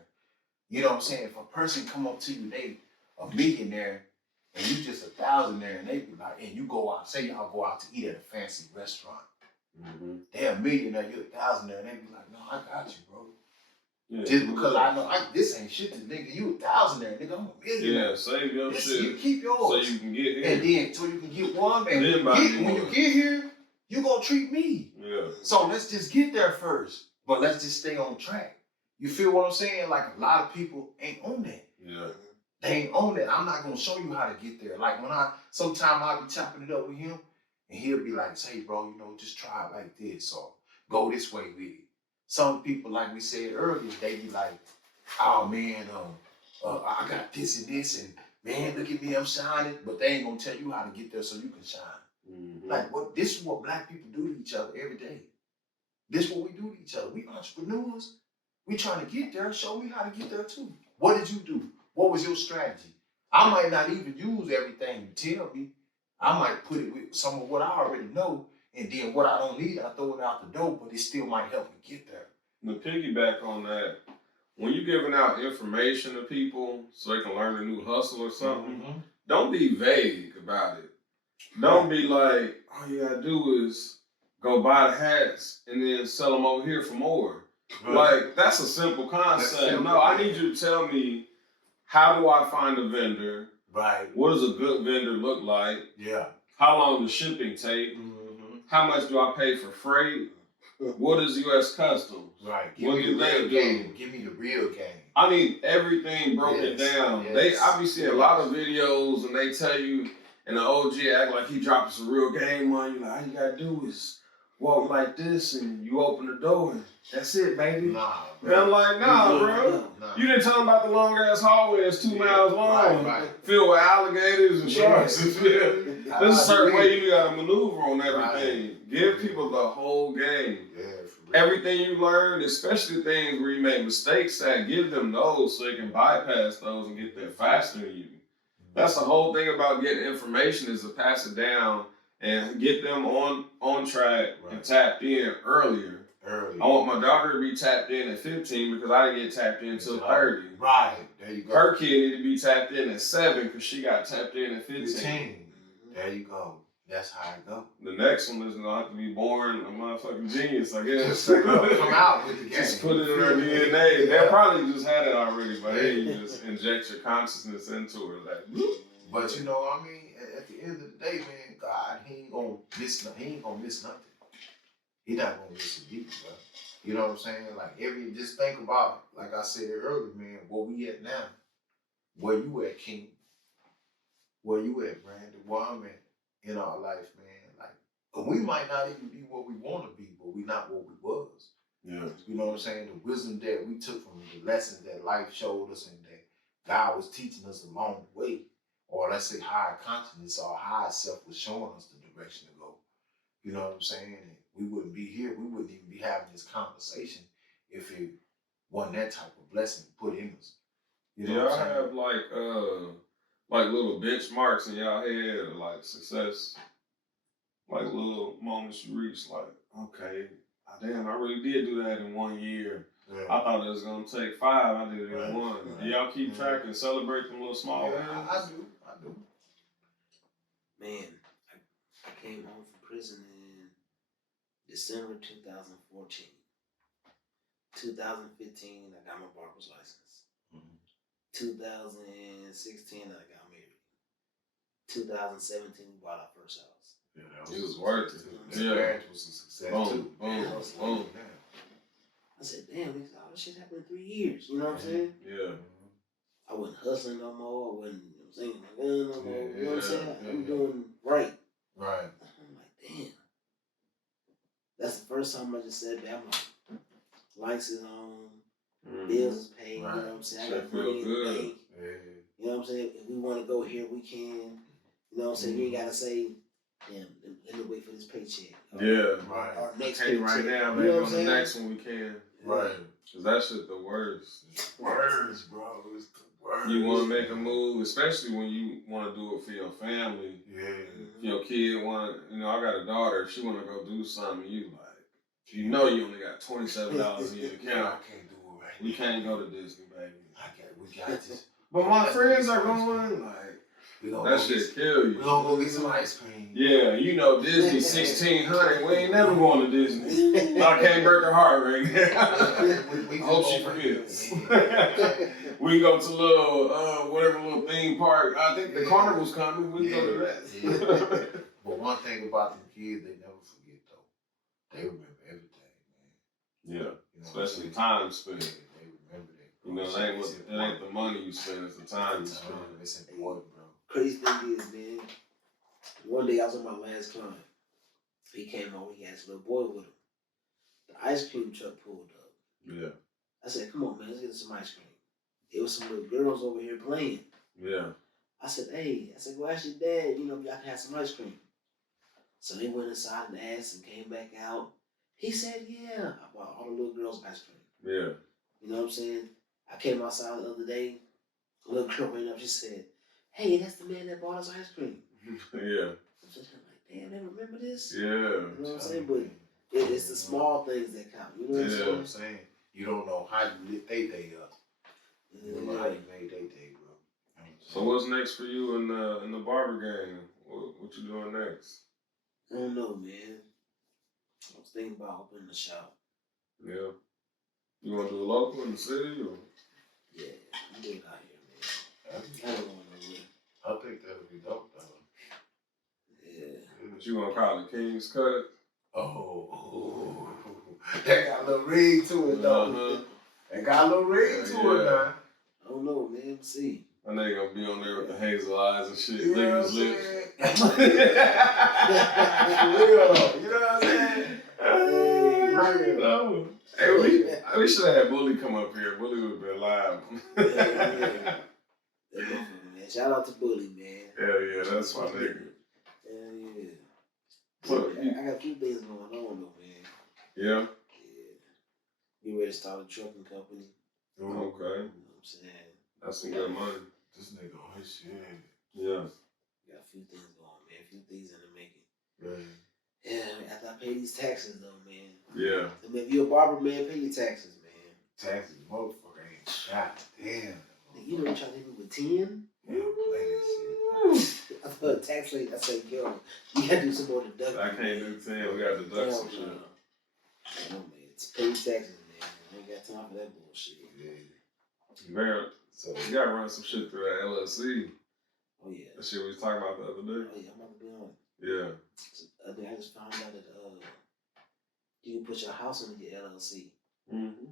You know what I'm saying? If a person come up to you, they a millionaire, and you just a thousandaire, and they be like, and you go out, say y'all go out to eat at a fancy restaurant. Mm-hmm. They're a millionaire, you're a thousandaire, and they be like, no, I got you, bro. Yeah, just because I know this ain't shit to nigga, you a thousandaire, nigga, I'm a millionaire. Yeah, save your shit. You keep yours. So you can get here. And then, so you can get one, and when you get here, you gonna treat me. Yeah. So let's just get there first, but let's just stay on track. You feel what I'm saying? Like a lot of people ain't on that. Yeah. They ain't on that. I'm not gonna show you how to get there. Like sometimes I'll be chopping it up with him, and he'll be like, "Say, bro, you know, just try it like this, or go this way with it." Some people, like we said earlier, they be like, "Oh man, I got this and this, and man, look at me, I'm shining," but they ain't gonna tell you how to get there so you can shine. Mm-hmm. Like this is what black people do to each other every day. This is what we do to each other. We entrepreneurs. We trying to get there. Show me how to get there too. What did you do? What was your strategy? I might not even use everything you tell me. I might put it with some of what I already know, and then what I don't need, I throw it out the door, but it still might help me get there. To piggyback on that, when you're giving out information to people so they can learn a new hustle or something, don't be vague about it. Don't be like, all you gotta do is go buy the hats and then sell them over here for more. Right. Like, that's a simple concept. I need you to tell me, how do I find a vendor? Right. What does a good vendor look like? Yeah. How long does shipping take? Mm-hmm. How much do I pay for freight? What is U.S. Customs? Right. Give me the real game. Give me the real game. I need everything broken down. Yes. I be seeing a lot of videos and they tell you, and the OG act like he dropping some real game on you. Like, all you gotta do is walk like this and you open the door and that's it, baby. Nah, bro. And I'm like, nah, bro. Nah. You didn't tell them about the long ass hallway that's 2 miles long, filled with alligators and sharks. There's a certain way you gotta maneuver on everything. Right. Give people the whole game. Yeah, everything you learn, especially things where you make mistakes at, give them those so they can bypass those and get there faster than you. That's the whole thing about getting information is to pass it down and get them on track and tapped in earlier. I want my daughter to be tapped in at 15 because I didn't get tapped in until 30. Right, there you go. Her kid need to be tapped in at 7 because she got tapped in at 15. There you go. That's how it go. The next one is gonna have to be born a motherfucking genius, I guess. Just come out with the game. Just put it in her DNA. They probably just had it already, but hey, you just inject your consciousness into it. Like, but you know, I mean, at the end of the day, man, God, He ain't gonna miss nothing. He not gonna miss a beat, bro. You know what I'm saying? Like just think about it. Like I said earlier, man, where we at now. Where you at, King? Where you at, Brandon? Where I'm at in our life, man. Like, we might not even be what we want to be, but we not what we was. Yeah. You know what I'm saying? The wisdom that we took from the lessons that life showed us and that God was teaching us along the way, or let's say higher consciousness or higher self was showing us the direction to go. You know what I'm saying? And we wouldn't be here. We wouldn't even be having this conversation if it wasn't that type of blessing put in us. You know what I'm saying? Have like little benchmarks in y'all head, like success, like little moments you reach, like, okay, damn, I really did do that in 1 year. Yeah. I thought it was gonna take 5, I did it in 1. Do y'all keep track and celebrate them little small wins? I do. Man, I came home from prison in December 2014. 2015, I got my barber's license. 2016, I got married. 2017, we bought our first house. Yeah, it was worth it. That marriage was a success too. Boom. I said, damn, all this shit happened in 3 years. You know what I'm saying? Yeah. I wasn't hustling no more. I wasn't saying? Like, you know what I'm saying? I'm doing right. Right. I'm like, damn. That's the first time I just said that. I'm like, lights is on, bills is paid, Right. you know what I'm saying? I got money in the bank. Yeah. You know what I'm saying? If we want to go here, we can. You know what I'm saying? You ain't got to say, damn, let me wait for this paycheck. Right. Or next paycheck. Right now, maybe on the next one we can. Right. Cause that shit the worst. Worst, bro. It's the worst. You want to make a move, especially when you want to do it for your family. Yeah. Your kid want, I got a daughter. She want to go do something. You like, you know, you only got $27 in your account. I can't do it right. We can't go to Disney, baby. We got this. But my friends are going. Like, that shit kill you. We gonna go get some ice cream. Yeah, Disney 1600. We ain't never going to Disney. I can't break her heart right now. I hope she forgets. We can go to whatever little theme park. I think the carnival's coming. We can go to that. But one thing about the kids, they never forget though. They remember everything, man. Yeah, especially time spent. They remember that. It ain't the money you spend, it's the time you spend. It's important, bro. Crazy thing is, man, one day I was on my last client. He came over, he had his little boy with him. The ice cream truck pulled up. Yeah. I said, come on, man, let's get some ice cream. There was some little girls over here playing. Yeah. I said, go ask your dad, y'all can have some ice cream. So they went inside and asked and came back out. He said, yeah. I bought all the little girls ice cream. Yeah. You know what I'm saying? I came outside the other day. A little girl ran up. She said, hey, that's the man that bought us ice cream. Yeah. I'm just like, damn, they remember this? Yeah. You know what I'm saying? But it's the small things that count. You know what I'm saying? You don't know how you lit their day up. You don't know how you made their day, bro. So what's next for you in the barber game? What you doing next? I don't know, man. I was thinking about opening a shop. Yeah. You want to do a local in the city or? Yeah, I'm doing it out here, man. I don't want nowhere. I think that would be dope, though. Yeah. What you gonna call it? King's Cut? Oh, that got a little ring to it, though. Uh-huh. That got a little ring to it, now. I don't know, man. Let's see. I know you're gonna be on there with the hazel eyes and shit, You know licking his lips. For real, you know what I'm saying? Hey, we should have had Bully come up here. Bully would have been live. Yeah. Man. Shout out to Bully, man. Hell yeah, that's my nigga. Hell yeah. So, I got a few things going on, though, man. Yeah? Yeah. Get ready to start a trucking company. Okay. You know what I'm saying? That's some good money. This nigga on his shit. Yeah. Got a few things going, man. A few things in the making. Yeah. Yeah, after I pay these taxes, though, man. Yeah. I mean, if you're a barber, man, pay your taxes, man. Taxes, motherfucker ain't shot. Damn. You know, you trying to hit me with 10? Yeah, play that shit. I thought tax rate, I said, yo, you gotta do some more deducting. I can't do 10. We gotta deduct some shit. No, man. Pay your taxes, man. I ain't got time for that bullshit. Yeah. Man, so you gotta run some shit through that LLC. Oh, yeah. That shit we was talking about the other day. Oh, yeah, I'm about to be on it. Yeah. So, I think I just found out that you can put your house under your LLC. Mm-hmm.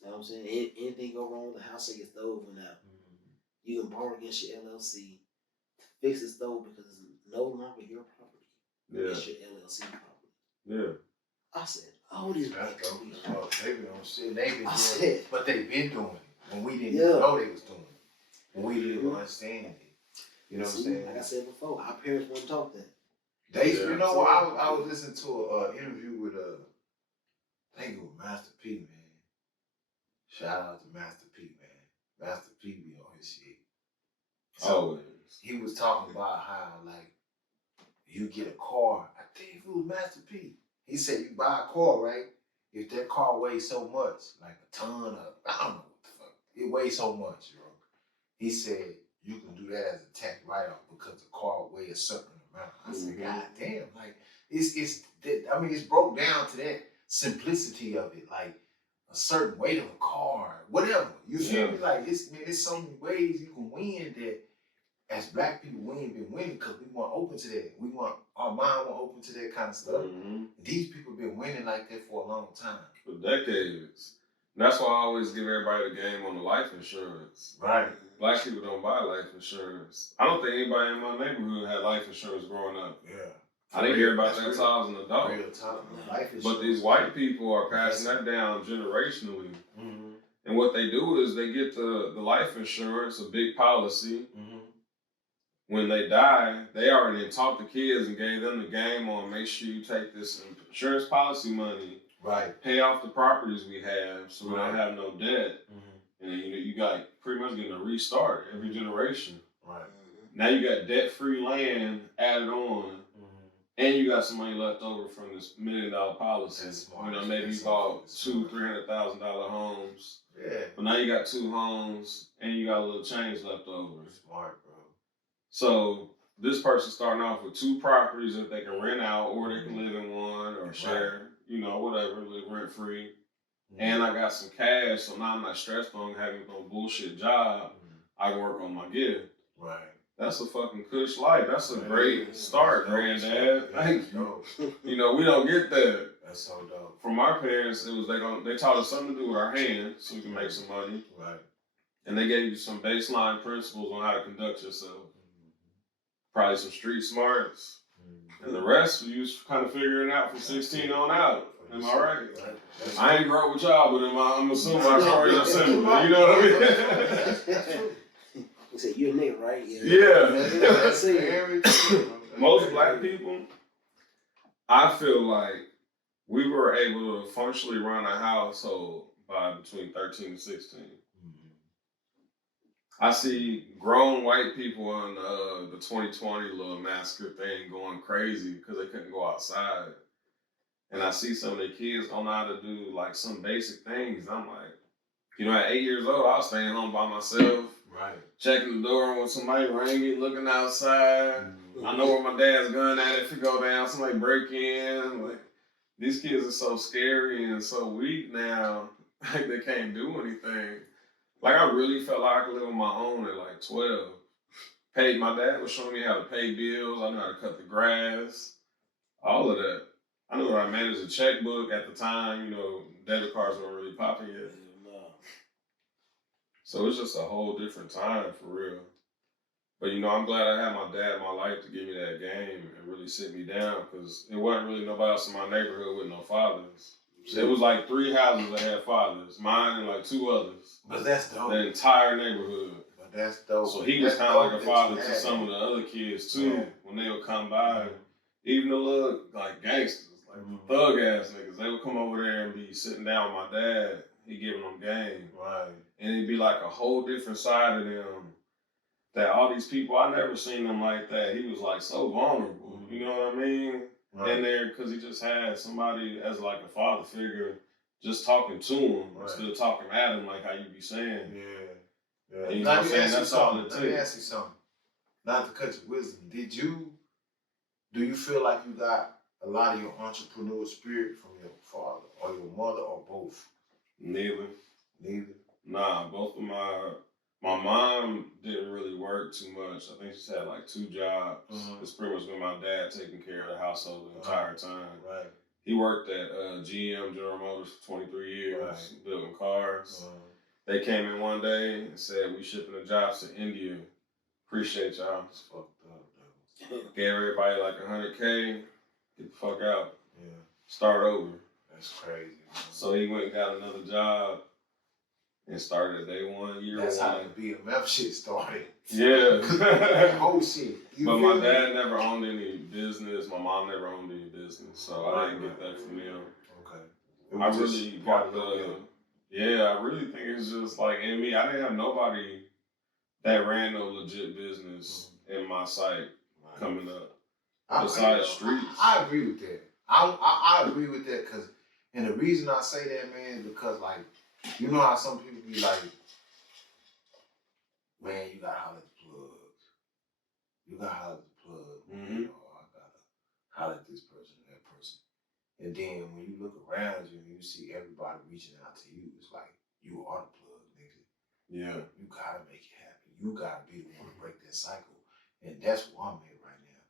You know what I'm saying? Anything go wrong with the house, say your stove went out. You can borrow against your LLC to fix the stove because it's no longer your property. Yeah. It's your LLC property. Yeah. I said, oh, these black people. They been on shit. They been doing said, it. But they been doing it. When we didn't know they was doing it. When we didn't understand it. You know what I'm saying? Like I said before, our parents wouldn't talk that. You know what? I was listening to an interview with I think it was Master P, man. Shout out to Master P, man. Master P be on his shit. So Always. he was talking about how like you get a car. I think it was Master P. He said you buy a car, right? If that car weighs so much, like a ton of, I don't know what the fuck, it weighs so much, bro. He said you can do that as a tax write-off because the car weighs a certain amount. I said, God damn, like it's broke down to that simplicity of it, like a certain weight of a car, whatever. You feel me? Like it's so many ways you can win that. As black people, we ain't been winning because we weren't open to that. Our mind weren't open to that kind of stuff. Mm-hmm. These people been winning like that for a long time. For decades. And that's why I always give everybody the game on the life insurance. Right. black people don't buy life insurance. I don't think anybody in my neighborhood had life insurance growing up. Yeah. I didn't hear about that until I was an adult. Real talk. Life insurance. But these white people are passing that down generationally. Mm-hmm. And what they do is they get the life insurance, a big policy. Mm-hmm. When they die, they already taught the kids and gave them the game on make sure you take this insurance policy money, right? Pay off the properties we have so we don't have no debt. Mm-hmm. And you got pretty much getting a restart every generation. Right. Mm-hmm. Now you got debt-free land added on. And you got some money left over from this $1 million policy. You know, maybe you bought $200,000-$300,000 homes. Yeah. But now you got 2 homes and you got a little change left over. Smart, bro. So this person starting off with 2 properties that they can rent out, or they can live in one or share, you know, whatever, live rent free. Mm-hmm. And I got some cash, so now I'm not stressed on having no bullshit job. Mm-hmm. I can work on my gift. Right. That's a fucking cush life. That's a great start, granddad. Thank you. You know, we don't get that. That's so dope. From our parents, it was they taught us something to do with our hands so we can make some money. Right. And they gave you some baseline principles on how to conduct yourself. Mm-hmm. Probably some street smarts. Mm-hmm. And the rest you was kind of figuring out from 16 on out. Am I right? I ain't grow up with y'all, but I'm assuming I already assembled. You know what I mean? You say you're a nigga, right? Yeah. Most black people, I feel like we were able to functionally run a household by between 13 and 16. Mm-hmm. I see grown white people on the 2020 little massacre thing going crazy because they couldn't go outside. And I see some of the kids don't know how to do like some basic things. I'm like, you know, at 8 years old, I was staying home by myself. Right. Checking the door when somebody ringing, looking outside. Mm-hmm. I know where my dad's gun at if it go down, somebody break in. Like, these kids are so scary and so weak now, like they can't do anything. Like I really felt like I could live on my own at like 12. My dad was showing me how to pay bills. I knew how to cut the grass, all of that. I knew how to manage a checkbook at the time. You know, debit cards weren't really popping yet. So it's just a whole different time for real. But, you know, I'm glad I had my dad in my life to give me that game and really sit me down because it wasn't really nobody else in my neighborhood with no fathers. It was like 3 houses that had fathers, mine and like 2 others. But that's dope. The entire neighborhood. But that's dope. So he was kind of like a father to some of the other kids too when they would come by. Even the little like gangsters, like thug ass niggas, they would come over there and be sitting down with my dad. He giving them game. Right. And it'd be like a whole different side of them that all these people, I never seen them like that. He was like so vulnerable, you know what I mean? Right. In there, because he just had somebody as like a father figure just talking to him instead of talking at him like how you be saying. Yeah. And you know what I'm saying? That's all it takes. Let me ask you something. Not to cut your wisdom. Do you feel like you got a lot of your entrepreneur spirit from your father or your mother or both? Neither. Nah, both of my mom didn't really work too much. I think she's had like 2 jobs. It's pretty much been my dad taking care of the household the entire time. Right. He worked at GM, General Motors, for 23 years, building cars. They came in one day and said, we shipping the jobs to India. Appreciate y'all. It's fucked up, though. Gave everybody like $100K. Get the fuck out. Yeah. Start over. That's crazy. Man. So he went and got another job and started day 1, year 1. That's how the BMF shit started. Yeah. Whole shit. But my dad never owned any business. My mom never owned any business. So I didn't get that from them. Okay. I really got I really think it's just like in me. I didn't have nobody that ran no legit business in my sight coming up. Besides streets. I agree with that. I agree with that because, and the reason I say that, man, is because like, you know how some people be like, man, you gotta holler at the plugs. You gotta holler at the plug. Mm-hmm. Oh, I gotta holler at this person or that person. And then when you look around you and you see everybody reaching out to you, it's like, you are the plug, nigga. Yeah. You gotta make it happen. You gotta be the one to break that cycle. And that's what I'm at right now.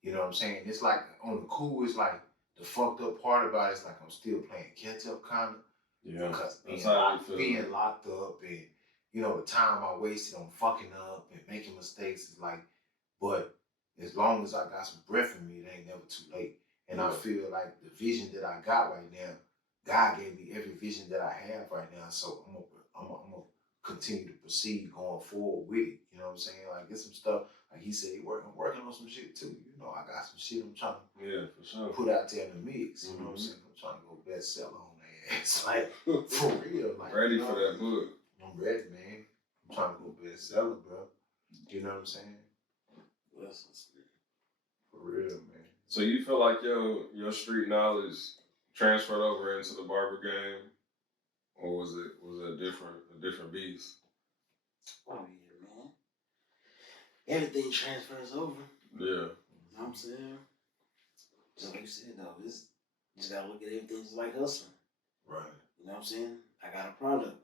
You know what I'm saying? It's like, on the cool, it's like, the fucked up part about it is like I'm still playing catch up kind of. Yeah. Because being locked up and the time I wasted on fucking up and making mistakes is like, but as long as I got some breath in me, it ain't never too late. And I feel like the vision that I got right now, God gave me every vision that I have right now. So I'm gonna continue to proceed going forward with it. You know what I'm saying? Like, get some stuff. Like he said, I'm working on some shit too. I got some shit I'm trying to put out there in the mix. You know what I'm saying? I'm trying to go bestseller on that ass. Like, for real. Like, ready for that book. I'm ready, man. I'm trying to go bestseller, bro. You know what I'm saying? For real, man. So you feel like your street knowledge transferred over into the barber game, or was it a different beast? Oh yeah, man. Everything transfers over. Yeah. You know what I'm saying? Just like you said though, you just gotta look at everything just like hustling. Right. You know what I'm saying? I got a product.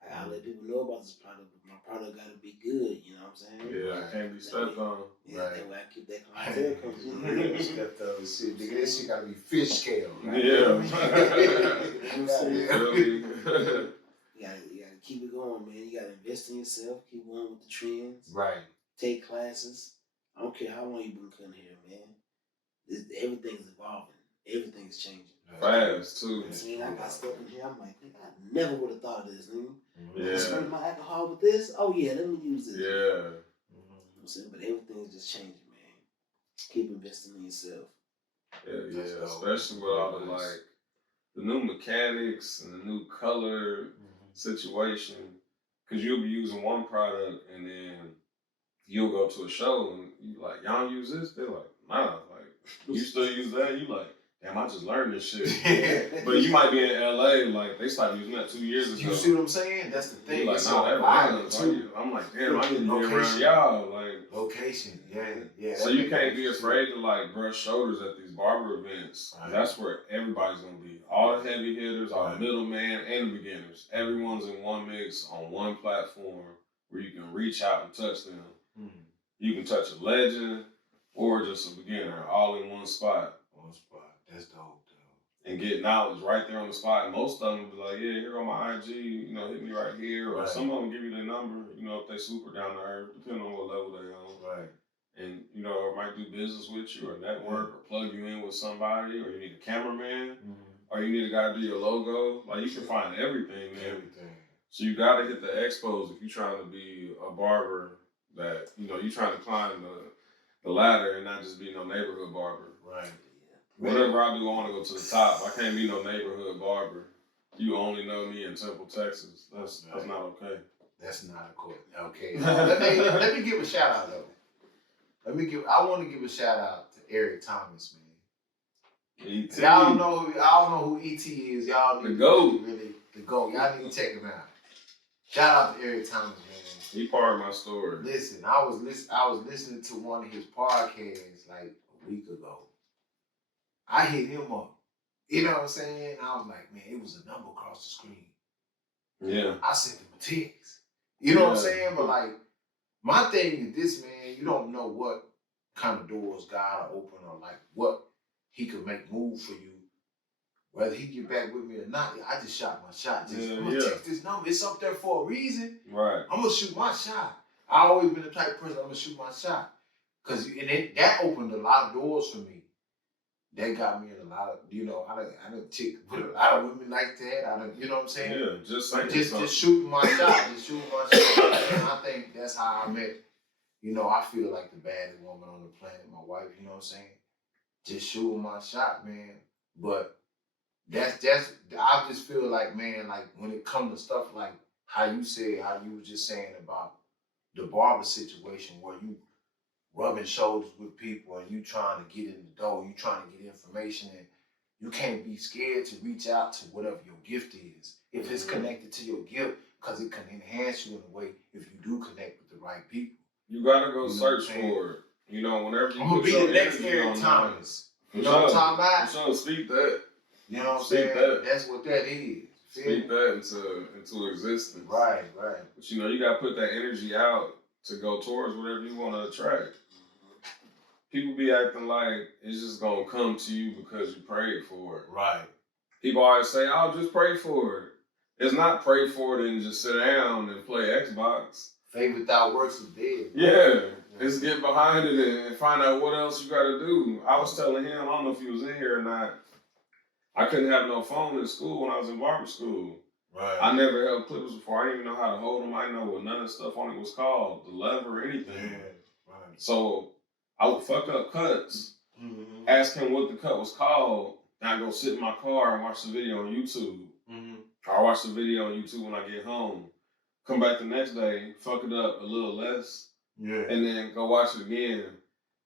I gotta let people know about this product, but my product gotta be good, you know what I'm saying? Yeah, I can't be stepped on. Yeah, right. That way I keep that clientele coming in. Stepped on shit, nigga. That shit gotta be fish scale. Right? Yeah. You know what I'm saying? Really. You gotta keep it going, man. You gotta invest in yourself, keep going with the trends. Right. Take classes. I don't care how long you've been cutting hair, man. Everything's evolving. Everything's changing. Fast, too. You know what I'm saying? I got stuff in here. I'm like, nigga, I never would have thought of this, nigga. Yeah. I sprayed my alcohol with this. Oh, yeah, let me use this. Yeah. You know what I'm saying? But everything's just changing, man. Keep investing in yourself. Yeah. Especially with all the new mechanics and the new color situation. Because you'll be using one product and then you'll go to a show and you like, y'all don't use this? They're like, nah. Like, you still use that? You like, damn, I just learned this shit. But you might be in LA, like, they started using that 2 years ago. You see what I'm saying? That's the thing. You're like, nah, that violent too. I'm like, damn, I need to be around y'all. Like, location, yeah. So you can't be afraid to like brush shoulders at these barber events. Right. That's where everybody's gonna be. All the heavy hitters, all the middleman, and the beginners. Everyone's in one mix on one platform where you can reach out and touch them. You can touch a legend or just a beginner, all in one spot. That's dope, though. And get knowledge right there on the spot. And most of them will be like, yeah, here on my IG, hit me right here. Or some of them give you their number, if they super down to earth, depending on what level they're on. Right. And, or might do business with you or network or plug you in with somebody, or you need a cameraman, or you need a guy to do your logo. Like, you can find everything, man. Everything. So you got to hit the expos if you're trying to be a barber that, you're trying to climb the ladder and not just be no neighborhood barber. Right. Whatever I do, I want to go to the top. I can't be no neighborhood barber. You only know me in Temple, Texas. That's not okay. That's not okay. Let me give a shout out though. I want to give a shout out to Eric Thomas, man. E.T. I don't know who E.T. is. Y'all need the GOAT. Really the GOAT. Y'all need to check him out. Shout out to Eric Thomas, man. He part of my story. Listen, I was listening to one of his podcasts like a week ago. I hit him up. You know what I'm saying? I was like, man, it was a number across the screen. Yeah. I sent him a text. You know what I'm saying? But like, my thing is this, man, you don't know what kind of doors God will open or like what he could make move for you. Whether he get back with me or not, I just shot my shot. I'm gonna text this number. It's up there for a reason. Right. I'm gonna shoot my shot. I always been the type of person I'm gonna shoot my shot. That opened a lot of doors for me. That got me in a lot of, I done chick with a lot of women like that. You know what I'm saying? Yeah, just shooting my shot. Just shooting my shot. And I think that's how I met, I feel like the baddest woman on the planet, my wife, you know what I'm saying? Just shooting my shot, man. But I just feel like, man, like when it comes to stuff like how you were just saying about the barber situation where you rubbing shoulders with people and you trying to get in the door, you trying to get information, and you can't be scared to reach out to whatever your gift is. If it's connected to your gift, because it can enhance you in a way if you do connect with the right people. You gotta go search for it. Whenever you I'm gonna be the next Eric Thomas. You know what I'm talking about? So speak that. You know what I'm saying? That's what that is. Speak that into existence. Right. But you gotta put that energy out to go towards whatever you want to attract. People be acting like it's just gonna come to you because you prayed for it. Right. People always say, "I'll just pray for it," it's not pray for it and just sit down and play Xbox. Faith without works is dead. Yeah. It's get behind it and find out what else you got to do. I was telling him, I don't know if he was in here or not, I couldn't have no phone in school when I was in barber school. Right. I never held clippers before. I didn't even know how to hold them. I didn't know what none of the stuff on it was called, the lever or anything. Yeah. Right. So I would fuck up cuts, ask him what the cut was called, and I go sit in my car and watch the video on YouTube. Or watch the video on YouTube when I get home. Come back the next day, fuck it up a little less. Yeah. And then go watch it again.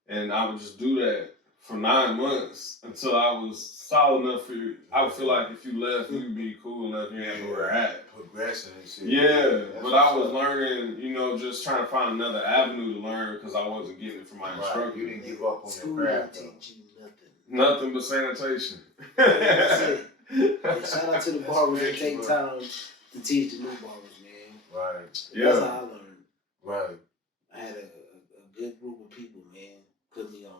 And I would just do that for 9 months until I was solid enough for you. I would feel like if you left, you'd be cool enough you had where we're at. Progressing and shit. Yeah, but I was learning, just trying to find another avenue to learn because I wasn't getting it from my instructor. You didn't give up on your craft. Teach you nothing. Nothing but sanitation. That's it. Yeah, shout out to the barbers that take time to teach the new barbers, man. Right. Yeah. That's how I learned. Right. I had a good group of people, man, put me on.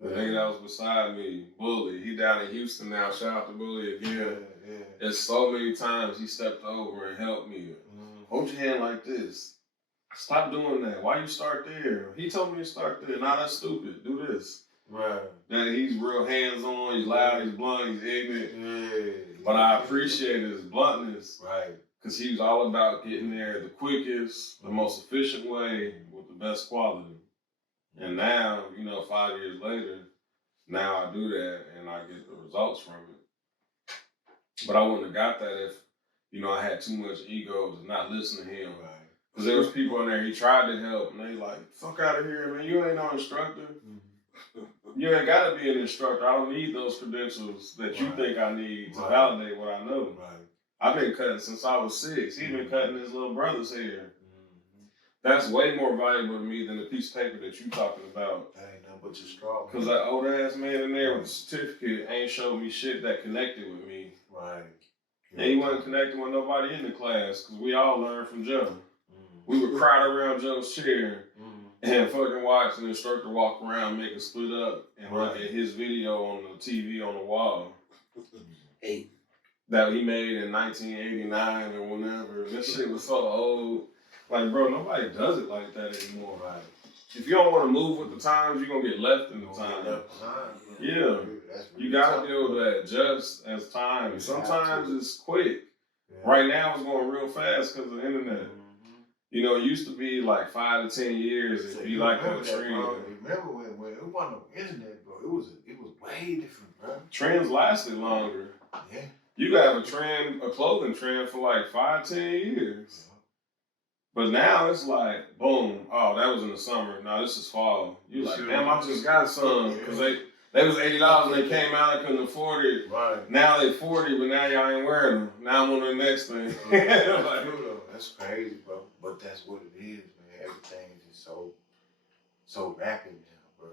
The nigga that was beside me, Bully, he down in Houston now. Shout out to Bully again. Yeah. It's so many times he stepped over and helped me. Hold your hand like this. Stop doing that. Why you start there? He told me to start there. Nah, that's stupid. Do this. Right. Now he's real hands-on. He's loud. He's blunt. He's ignorant. Yeah. But I appreciate his bluntness. Right. Because he was all about getting there the quickest, the most efficient way with the best quality. And now, 5 years later, now I do that and I get the results from it. But I wouldn't have got that if, I had too much ego to not listen to him. Right. Because there was people in there, he tried to help, and they like, fuck out of here, man. You ain't no instructor. You ain't got to be an instructor. I don't need those credentials that you think I need to validate what I know. Right. I've been cutting since I was 6. He's been cutting his little brother's hair. That's way more valuable to me than the piece of paper that you talking about. That ain't nothing but your straw. Because that old ass man in there with the certificate ain't showed me shit that connected with me. Right. And he wasn't connecting with nobody in the class because we all learned from Joe. We would crowd around Joe's chair and fucking watch an instructor walk around, make a split up, and look at his video on the TV on the wall. That he made in 1989 or whenever. This shit was so old. Like, bro, nobody does it like that anymore. Right? If you don't want to move with the times, you're going to get left in the time. Yeah. You got to be able to adjust as time. Sometimes it's quick. Yeah. Right now, it's going real fast because of the internet. It used to be like 5 to 10 years. It'd be like a trend. Remember when it wasn't no internet, bro? It was way different, bro. Trends lasted longer. Yeah. You got a clothing trend for like 5, 10 years. But now it's like, boom, oh, that was in the summer. Now this is fall. You like, damn, I just got some. Because they was $80 when they came out, I couldn't afford it. Right. Now they 40, but now y'all ain't wearing them. Now I'm on the next thing. That's crazy, bro. But that's what it is, man. Everything is just so rapid now, bro.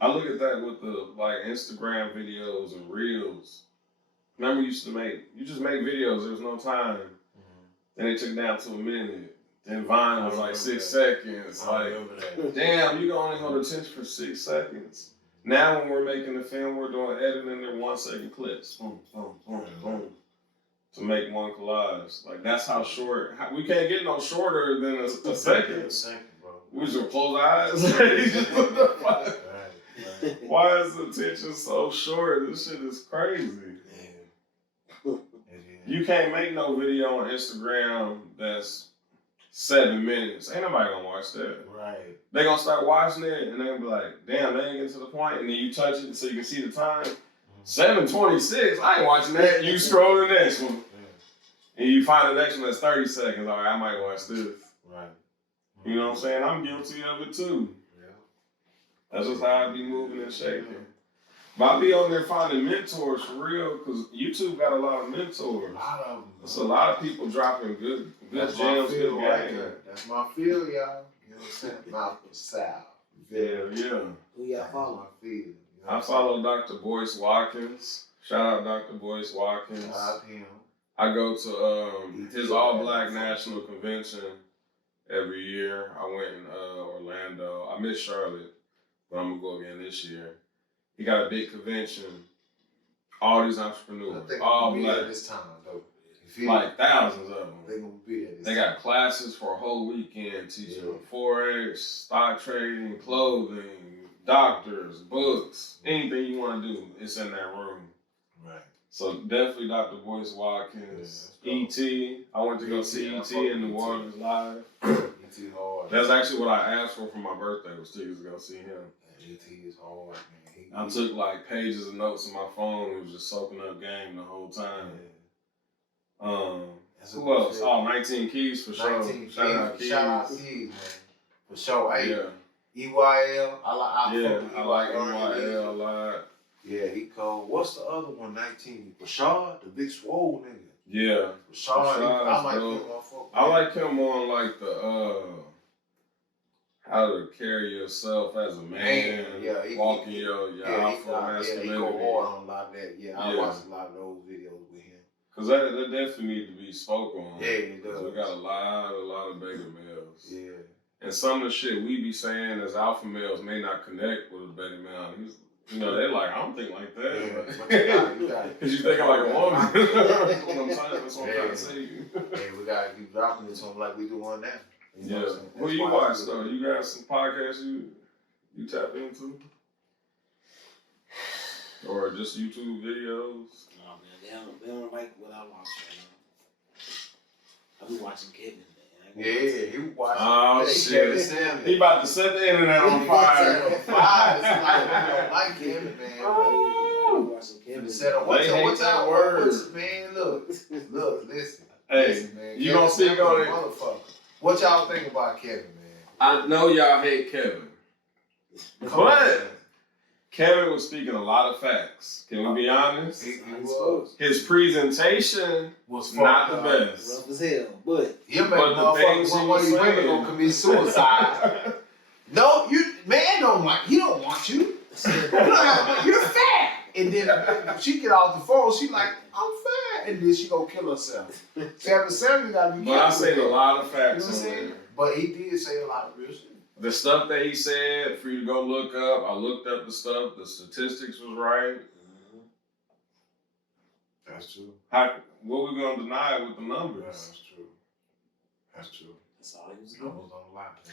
I look at that with the Instagram videos and reels. Remember you just make videos, there was no time. Then they took it down to a minute. Then Vine was like 6 seconds. Damn, you can only hold attention for 6 seconds. Now when we're making the film, we're doing editing, they're 1 second clips. Boom, boom, boom, boom. To make one collage. Like, that's how short. We can't get no shorter than a second. A second, bro. We just close our eyes. Why is the attention so short? This shit is crazy. You can't make no video on Instagram that's 7 minutes. Ain't nobody gonna watch that. Right. They gonna start watching it and they gonna be like, damn, they ain't getting to the point. And then you touch it so you can see the time. 7:26. I ain't watching that. You scroll to the next one. And you find the next one that's 30 seconds. All right, I might watch this. Right. You know what I'm saying? I'm guilty of it too. Yeah. That's just how I be moving and shaking. But I be on there finding mentors for real, because YouTube got a lot of mentors. A lot of them. There's a lot of people dropping good gems, good game. That's my field, y'all. You know what I'm saying? Mouth of South. Yeah. Who y'all follow? I follow Dr. Boyce Watkins. Shout out Dr. Boyce Watkins. Shout out him. I go to his all-black national convention every year. I went in Orlando. I missed Charlotte, but I'm going to go again this year. He got a big convention. All these entrepreneurs, all black. This time, though. Like thousands of them. They gonna be there. They got classes for a whole weekend teaching Forex, stock trading, clothing, doctors, books, anything you want to do, it's in that room. Right. So definitely Dr. Boyce Watkins, E.T. I went to go see E.T. in New Orleans live. E.T. hard. That's actually what I asked for my birthday, was tickets to go see him. E.T. is hard, man. I took like pages of notes on my phone and was just soaking up game the whole time. Who else? Oh, 19 Keys for sure. 19 Shout out Keys. Shout out Keys, man. For sure. Hey, Yeah. EYL. I like EYL a lot. Yeah, he cold. What's the other one? 19. Rashad, the big swole nigga. Yeah. Rashad, I like him. I like him on like the how to carry yourself as a man, walking your alpha masculinity. Yeah, he go hard on a lot of that. Yeah, I watch a lot of those videos with him. Cause that definitely need to be spoke on. Yeah, it does. We got a lot of beta males. Yeah. And some of the shit we be saying as alpha males may not connect with a beta male. You know, they're like, I don't think like that. Yeah, but you got it. Cause you think I'm like a woman. That's what I'm saying. That's what I'm trying to say. Hey, we gotta keep dropping this on like we doing now. You know yeah. What you watch though? You got some podcasts you tap into? Or just YouTube videos? No man, they don't like what I watch right now. I be watching Kevin, man. Yeah, he watching. Oh shit! He about to set the internet on fire. It's like we don't like Kevin, man. I'm watching Kevin. What's that word, man? Look, listen. Hey, listen, man. You gonna speak on it? Motherfucker. What y'all think about Kevin, man? I know y'all hate Kevin. But Kevin was speaking a lot of facts. Can we be honest? He was. His presentation was not the best. Rough as hell, but he'll make motherfuckers one of these women gonna commit suicide. No, man don't like. He don't want you. You're fat. And then she get off the phone. She like, I'm fat, and then she go kill herself. Sammy gotta be. But I said a lot of facts. You know what I'm saying? But he did say a lot of real shit. The stuff that he said, for you to go look up, I looked up the stuff. The statistics was right. Mm-hmm. That's true. What we gonna deny with the numbers? Yeah, that's true. That's true. That's all he was doing.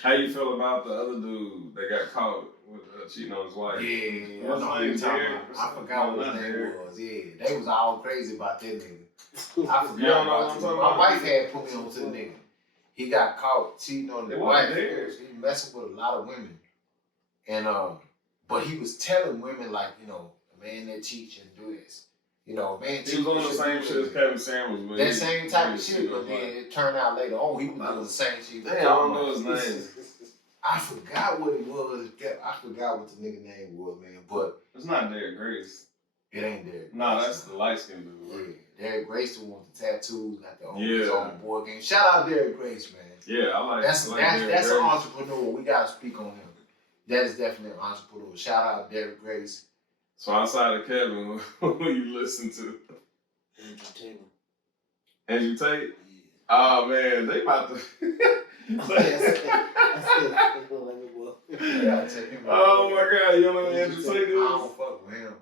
How you feel about the other dude that got caught with cheating on his wife? Yeah, I forgot what his name was. Yeah, they was all crazy about that nigga. I forgot about him. My wife had put me on to the nigga. He got caught cheating on his wife. He messing with a lot of women, and but he was telling women like, you know, a man that cheats and do this. You know, man. He was on the same shit as Kevin Samuels. But that same type of shit, but then it turned out later on he was doing the same shit. Damn, I don't know his name. I forgot what it was. I forgot what the nigga name was, man. But it's not Derek Grace. It ain't Derek. Nah, that's the light skinned dude. Right? Yeah, Derek Grace the one with the tattoos, got the own board game. Shout out Derek Grace, man. Yeah, I like. That's an entrepreneur. We gotta speak on him. That is definitely an entrepreneur. Shout out Derek Grace. So outside of Kevin, who you listen to? Andrew Tate? Yeah. Oh man, they about to. Oh my God, you don't know who Andrew Tate is? I don't fuck with him.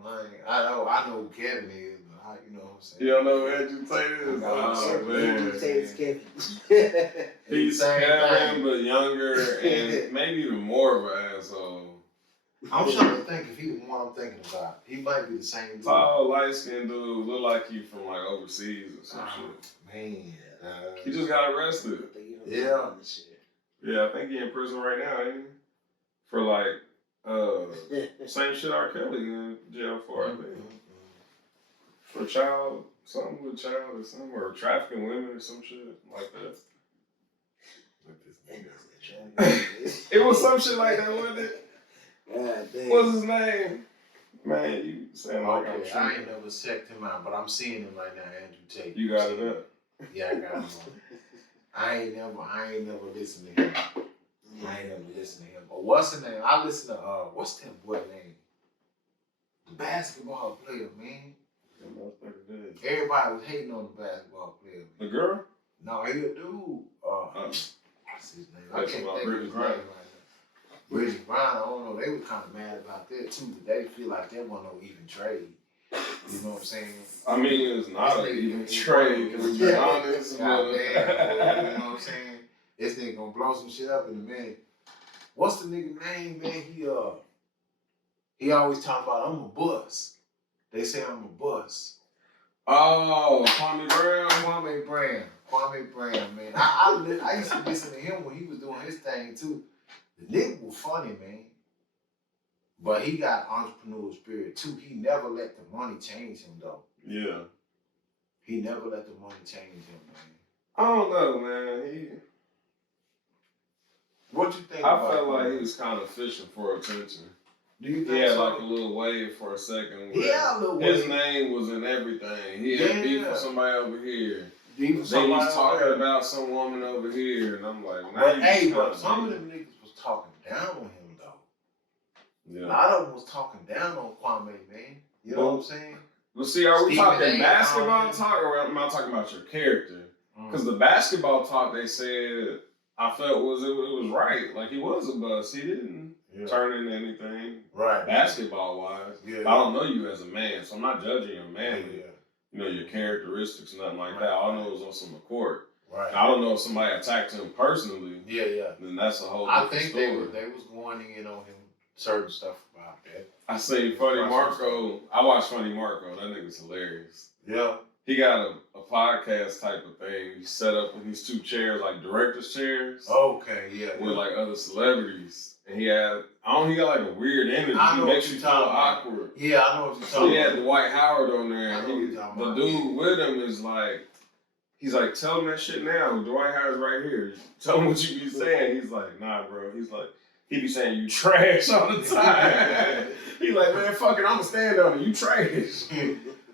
I know who Kevin is, but you know what I'm saying. You don't know who Andrew Tate is? Oh man. Andrew Tate is Kevin. He's Kevin, but younger and maybe even more of an asshole. I'm trying to think if he's the one I'm thinking about. He might be the same dude. Tall, light-skinned dude, look like he from like overseas or some shit. Man. He just got arrested. Yeah. Yeah, I think he's in prison right now, ain't he? For like, same shit R. Kelly in jail for, I think. For something with child or something, or trafficking women or some shit like that. It was some shit like that, wasn't it? God damn. What's his name? Man, you saying like okay, I ain't never checked him out, but I'm seeing him right now, Andrew Tate. You got it up? Yeah, I got him on. I ain't never listened to him. I ain't never listened to him. But what's his name? I listen to what's that boy name? The basketball player, man. Everybody was hating on the basketball player. The girl? No, he a dude. What's his name? I can't think of his name right now. Brittany Brown, I don't know. They were kind of mad about that too. But they feel like they wasn't no even trade. You know what I'm saying? I mean, it's not an even trade, can we be honest? God damn, you know what I'm saying? This nigga gonna blow some shit up in a minute. What's the nigga name, man? He always talk about, I'm a bus. They say I'm a bus. Oh, Kwame Brown? Kwame Brown, man. I used to listen to him when he was doing his thing, too. The nigga was funny, man. But he got entrepreneurial spirit, too. He never let the money change him, though. Yeah. He never let the money change him, man. I don't know, man. What you think I about felt Kwame? like he was kind of fishing for attention. Do you think He had so? like a little wave for a second. Yeah, a little His wave. name was in everything. He had beef with somebody over here. Then he's talking about some woman over here, and I'm like, but some of them niggas was talking down on him, though. Yeah. A lot of them was talking down on Kwame, man. You know what I'm saying? But see, are we talking Stephen A. basketball talk, or am I talking about your character? Because the basketball talk they said, I felt it was right. Like he was a bust. He didn't turn into anything. Right. Basketball wise. Yeah. I don't know you as a man, so I'm not judging your manly. Yeah. You know, your characteristics, nothing like that. All I know is on some court. Right. I don't know if somebody attacked him personally. Yeah. Then that's a whole I different think story. they was going in on him, certain stuff about that. I seen Funny Marco. I watched Funny Marco. That nigga's hilarious. Yeah. He got a podcast type of thing. He set up in these two chairs, like director's chairs. Okay, yeah. With like other celebrities. And he got like a weird energy. He makes you feel awkward. Yeah, I know what you're talking So he about. had Dwight Howard on there. I know what you're talking about. The dude with him is like, he's like, tell him that shit now. Dwight Howard's right here. Tell him what you be saying. He's like, nah, bro. He's like, he be saying you trash all the time. He's like, man, fuck it, I'ma stand on it. You trash.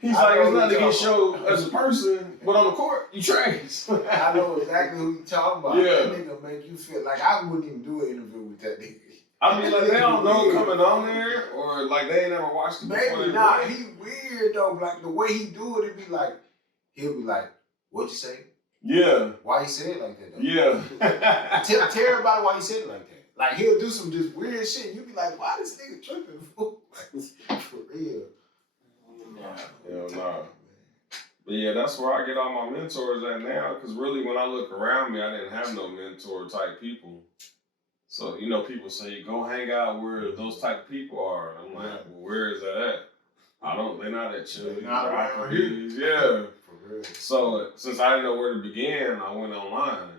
He's like, it's nothing against you as a person, but on the court, you trash. I know exactly who you talking about. Yeah. That nigga make you feel like I wouldn't even do an interview with that nigga. I mean, like, they don't know coming on there, or like they ain't never watched it before. Maybe not. He weird though. Like the way he do it, he'll be like, what'd you say? Yeah. Why he say it like that though? Yeah. Tell everybody why he said it like that. Like he'll do some just weird shit. You be like, why this nigga tripping? For real. Hell nah. But yeah, that's where I get all my mentors at now. Because really, when I look around me, I didn't have no mentor type people. So, you know, people say, go hang out where those type of people are. I'm like, well, where is that at? They're not at chill. They're not around here. Yeah. For real. So, since I didn't know where to begin, I went online.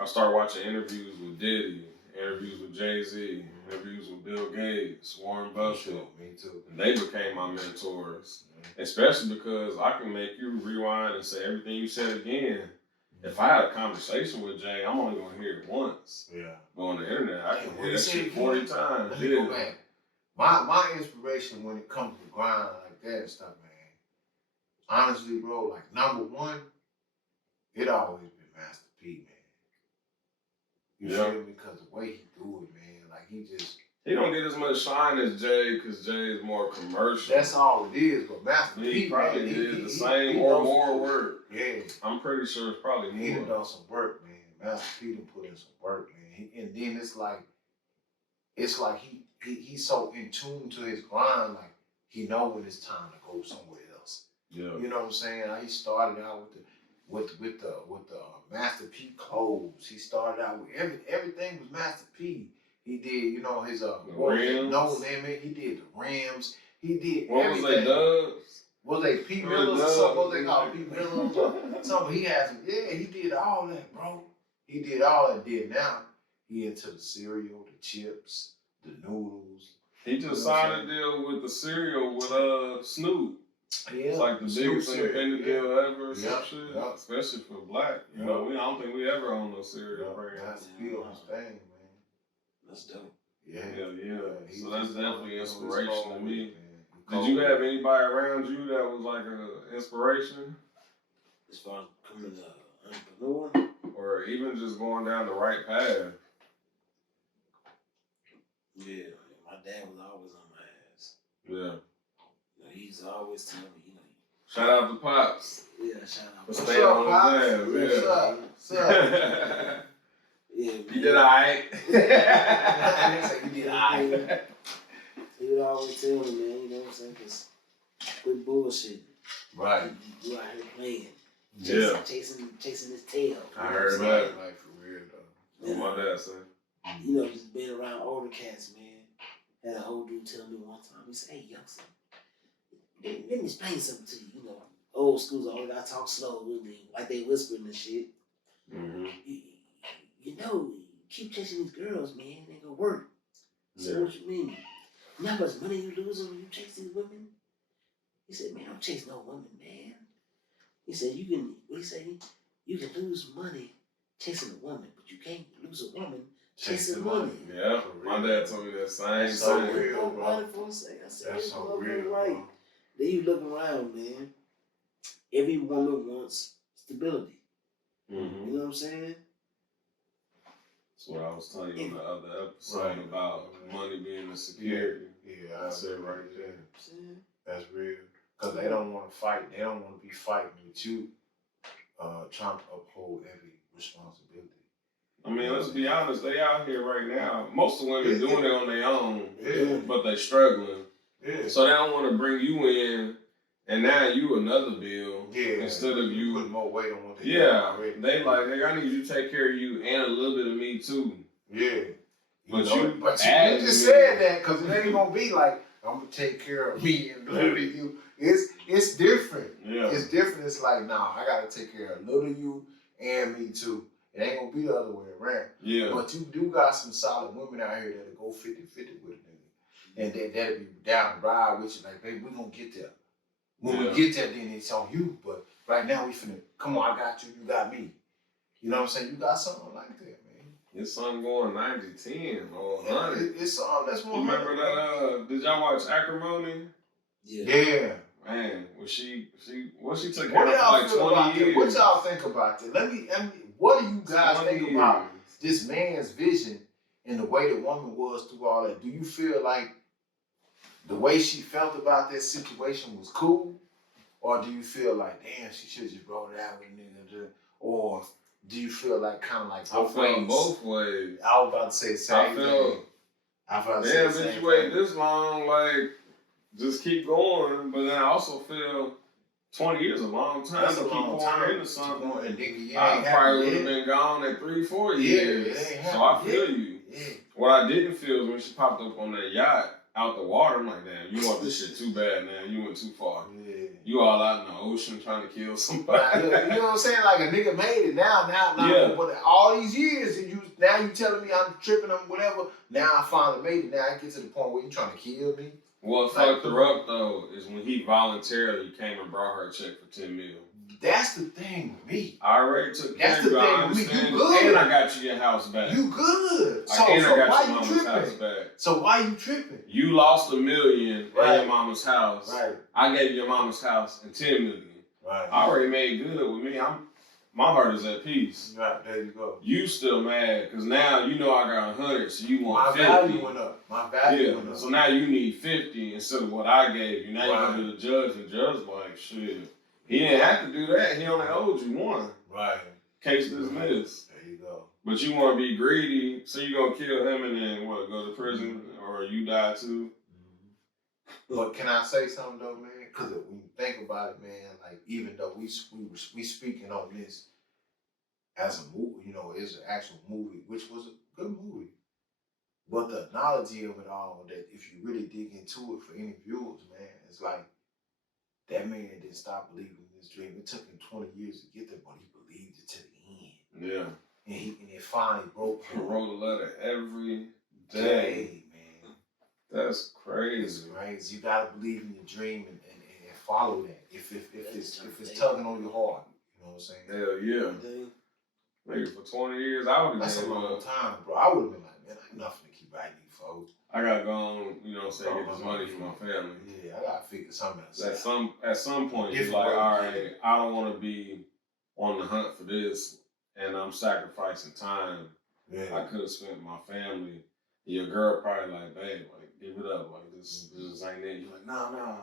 I started watching interviews with Diddy, interviews with Jay-Z, interviews with Bill Gates, Warren Buffett. Me too. And they became my mentors. Especially because I can make you rewind and say everything you said again. If I had a conversation with Jay, I'm only going to hear it once. Yeah. But on the internet, I can hear that say shit 40 times. Let me go back. My inspiration when it comes to grind like that and stuff, man. Honestly, bro, like number one, it always been Master P, man. You feel me? Because the way he do it, man, like he don't get as much shine as Jay because Jay is more commercial. That's all it is, but Master P P, probably man, did the same or more work. Yeah. I'm pretty sure it's probably more. He done done some work, man. Master P done put in some work, man. And then it's like he's so in tune to his grind, like he know when it's time to go somewhere else. Yeah. You know what I'm saying? He started out with the Master P clothes. He started out with everything was Master P. He did, you know, his rims. No Limit. He did the rims. He did what everything. Was they Dubs? Was they P Millers or something? What they call P Millers or something? He had some. Yeah, he did all that, bro. He did all that. Now he into the cereal, the chips, the noodles. He just signed a deal with the cereal with Snoop. Yeah, it's like the biggest independent deal ever. Yeah. Shit. Yeah. Especially for black. You know, I don't think we ever owned no cereal brand. That's still his thing, man. That's dope. Yeah. So that's definitely inspiration to me. Did you have anybody around you that was like an inspiration? As far as becoming an entrepreneur? Or even just going down the right path? Yeah, my dad was always on my ass. Yeah. You know, he's always telling me, you know. Shout out to Pops. Yeah, shout out. For staying on his ass. Yeah. What's up? Yeah, you did alright. You did alright. He would always tell me, man, you know what I'm saying? Just quit bullshit. bullshit. Right. You out here playing. Yeah. Chasing his tail. I heard that. Like, for real, though. What my dad said. You know, just being around older cats, man. Had a whole dude tell me one time, he said, hey, youngster, let me explain something to you. You know, old school's always I talk slow, like they whispering and shit. Mm-hmm. You know, keep chasing these girls, man. It ain't gonna work. So Yeah. what you mean? You know how much money you losing when you chase these women? He said, man, don't chase no woman, man. He said, you can lose money chasing a woman, but you can't lose a woman chasing money. Yeah, my dad told me that same so thing. real, bro. I said, That's so real, right. bro. Then you look around, man. Every woman wants stability. Mm-hmm. You know what I'm saying? That's what I was telling you on the other episode about money being a security. Yeah, I said right there. See? That's real. Because they don't want to fight. They don't want to be fighting with you trying to uphold every responsibility. I mean, let's be honest. They out here right now. Most of the women doing it on their own, but they struggling. Yeah. So they don't want to bring you in, and now you another bill. Yeah. Instead of you putting more weight on what they Yeah. already. They like, hey, I need you to take care of you and a little bit of me too. Yeah. But you just said that because it ain't gonna be like I'm gonna take care of me and little of you. It's different. Yeah. It's different. It's like, nah, I gotta take care of little you and me too. It ain't gonna be the other way around. Yeah. But you do got some solid women out here that'll go 50-50 with a nigga. And that'll be down the ride with you. Like, baby, we gonna get there. When we get there, then it's on you. But right now, we finna, come on, I got you, you got me. You know what I'm saying? You got something like that, man. It's something going 90-10 or 100. It's something that's 100. Remember that, did y'all watch Acrimony? Yeah. Man, she took care What of y'all for like feel 20 about years. that? What y'all think about that? Let me, what do you guys think about this man's vision and the way the woman was through all that? Do you feel like the way she felt about that situation was cool? Or do you feel like, damn, she should have just brought it out with nigga? Or do you feel like kind of like both ways? Both ways. I was about to say the same thing. I felt, damn, bitch, you waited this long, like, just keep going. But then I also feel 20 years is a long time That's to a keep long pouring time. into something. And nigga, I probably would have been gone at 3-4 years. So I feel you. Yeah. What I didn't feel is when she popped up on that yacht out the water, I'm like, damn, you want this shit too bad, man. You went too far. Yeah. You all out in the ocean trying to kill somebody. You know what I'm saying? Like a nigga made it now. Yeah. But all these years, you telling me I'm tripping on whatever. Now I finally made it. Now I get to the point where you trying to kill me. What fucked her up though is when he voluntarily came and brought her a check for $10 million. That's the thing with me. I already took care of you. I understand. You good. And I got you your house back. You good. So I got why your mama's tripping? house back. So why you tripping? You lost $1 million in your mama's house. Right. I gave your mama's house and $10 million. Right. I already made good with me. My heart is at peace. Right, there you go. You still mad because now you know I got 100, so you want 50. My value went up. My value went up. So now you need 50 instead of what I gave you. Now you're gonna be the judge, and the judge like, shit. He didn't have to do that. He only owed you one. Right. Case dismissed. There you go. But you want to be greedy, so you're gonna kill him and then what? Go to prison or you die too. But can I say something though, man? Because when you think about it, man, like even though we speaking on this as a movie, you know, it's an actual movie, which was a good movie. But the analogy of it all, that if you really dig into it for any viewers, man, it's like that man didn't stop believing in his dream. It took him 20 years to get there, but he believed it to the end. Yeah. And it finally broke. He wrote a letter every day, man. That's crazy. It's crazy. You gotta believe in your dream and follow that. If it's tugging on your heart, you know what I'm saying? Hell yeah. Nigga, for 20 years, I would have That's been a long time, bro. I would have been like, man, I ain't nothing to keep writing you, folks. I gotta go on, you know what I'm saying, get this money for my family. Yeah, I gotta figure something else. At some point, you're like, all right, I don't want to be on the hunt for this, and I'm sacrificing time. Yeah. I could have spent my family. Your girl probably like, babe, like, give it up. Like, this ain't it. You're like, nah.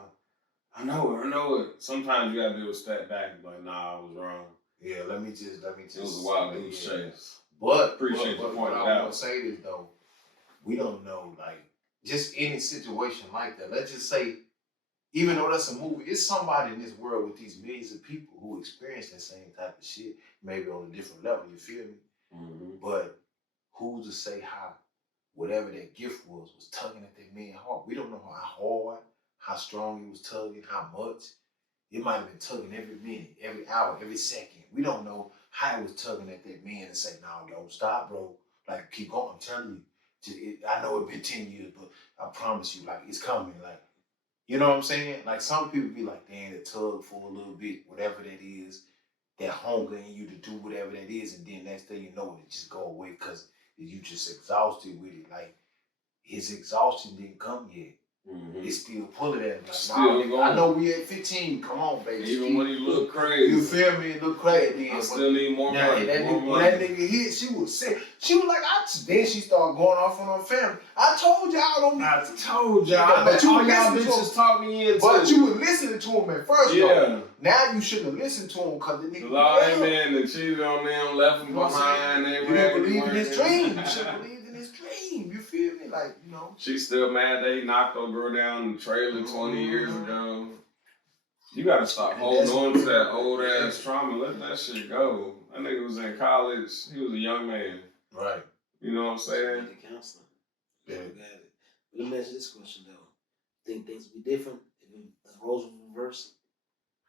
I know it. Sometimes you gotta be able to step back and be like, nah, I was wrong. Yeah, let me just. It was a wild goose chase. But Appreciate you pointing it out. I want to say this though, we don't know, like, just any situation like that. Let's just say, even though that's a movie, it's somebody in this world with these millions of people who experience that same type of shit, maybe on a different level, you feel me? Mm-hmm. But who's to say how whatever that gift was tugging at that man's heart? We don't know how hard, how strong he was tugging, how much. It might have been tugging every minute, every hour, every second. We don't know how it was tugging at that man and say, no, don't stop, bro. Like, keep going. I'm telling you. I know it's been 10 years, but I promise you, like, it's coming. Like, you know what I'm saying? Like, some people be like, damn, it tug for a little bit, whatever that is, that hunger in you to do whatever that is, and then next thing you know, it just go away because you just exhausted with it. Like, his exhaustion didn't come yet. Mm-hmm. It's still pulling at him. Like, Still nah, I know we at 15. Come on, baby. Even when he look crazy. You feel me? It look crazy. I still need more money. When that nigga hit, she was sick. She was like, then she started going off on her family. I told y'all on me. I told y'all. Yeah, but you all were y'all listening to bitches talk me into. But you were listening to him at first, yeah. though. Now you shouldn't have listened to him because the nigga. All that man that cheated on them, left him behind. You didn't believe in his dream. You should have believed in his dream. You feel me? Like, you know. She's still mad that he knocked her girl down in the trailer 20 years ago. You gotta stop holding on to that old ass trauma. Let that shit go. That nigga was in college. He was a young man. Right. You know what I'm saying? The counseling. Yeah. Got it. But let me ask you this question though. Think things would be different if the roles were reversed?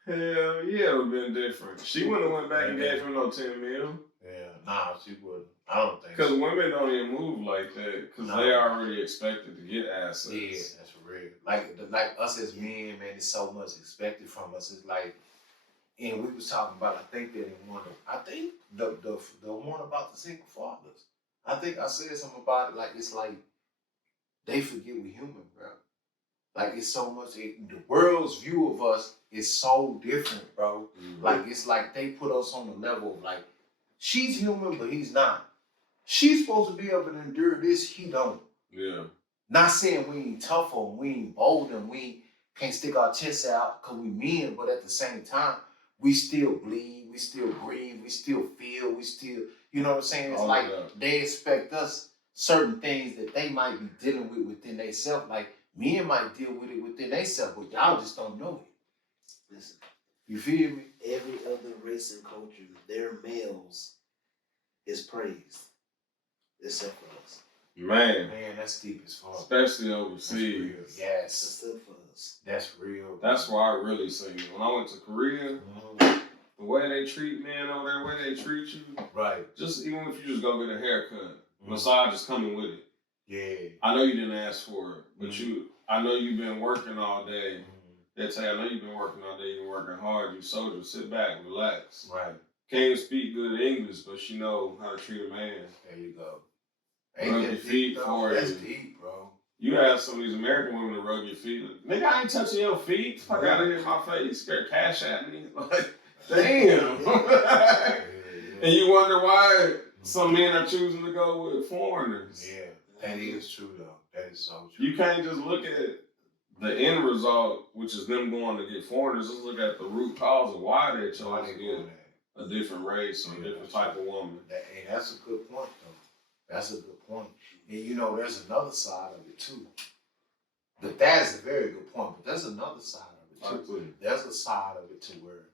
Hell yeah, it would have been different. She wouldn't have went back and gave him no 10 mil. Yeah, nah, she wouldn't. I don't think Because so. women don't even move like that. Because they already expected to get assets. Yeah, that's real. Like us as men, man, there's so much expected from us. It's like, and we was talking about, I think that in one of, I think the one about the single fathers. I think I said something about it. Like, it's like they forget we're human, bro. Like, it's so much. The world's view of us is so different, bro. Mm-hmm. Like, it's like they put us on the level of like, she's human, but he's not. She's supposed to be able to endure this. He don't. Yeah. Not saying we ain't tough on, we ain't bold, and we can't stick our chests out because we men, but at the same time, we still bleed, we still breathe, we still feel, we still, you know what I'm saying? It's like they expect us certain things that they might be dealing with within themselves. Like, men might deal with it within themselves, but y'all just don't know it. Listen, you feel me? Every other race and culture, their males is praised, except for us. Man, that's deep as fuck. Especially overseas. Yes. Except for us. That's real. That's why I really seen it. When I went to Korea, the way they treat men over there, the way they treat you. Right. Just even if you just go get a haircut, massage is coming with it. Yeah. I know you didn't ask for it, but I know you've been working all day. They tell you, I know you've been working all day, you've been working hard, you soldier, sit back, relax. Right. Can't even speak good English, but she know how to treat a man. There you go. Rub your feet for That's you. deep, bro. You ask some of these American women to rub your feet. Nigga, I ain't touching your feet. Fuck out of here, my face. Scared cash at me. Like, damn. And you wonder why some men are choosing to go with foreigners. Yeah, that is true, though. That is so true. You can't just look at the end result, which is them going to get foreigners. Just look at the root cause of why they chose to get a different race or a different type of woman. And that's a good point, though. That's a good point. And you know, there's another side of it too. But that is a very good point. But there's another side of it too. There's a side of it to where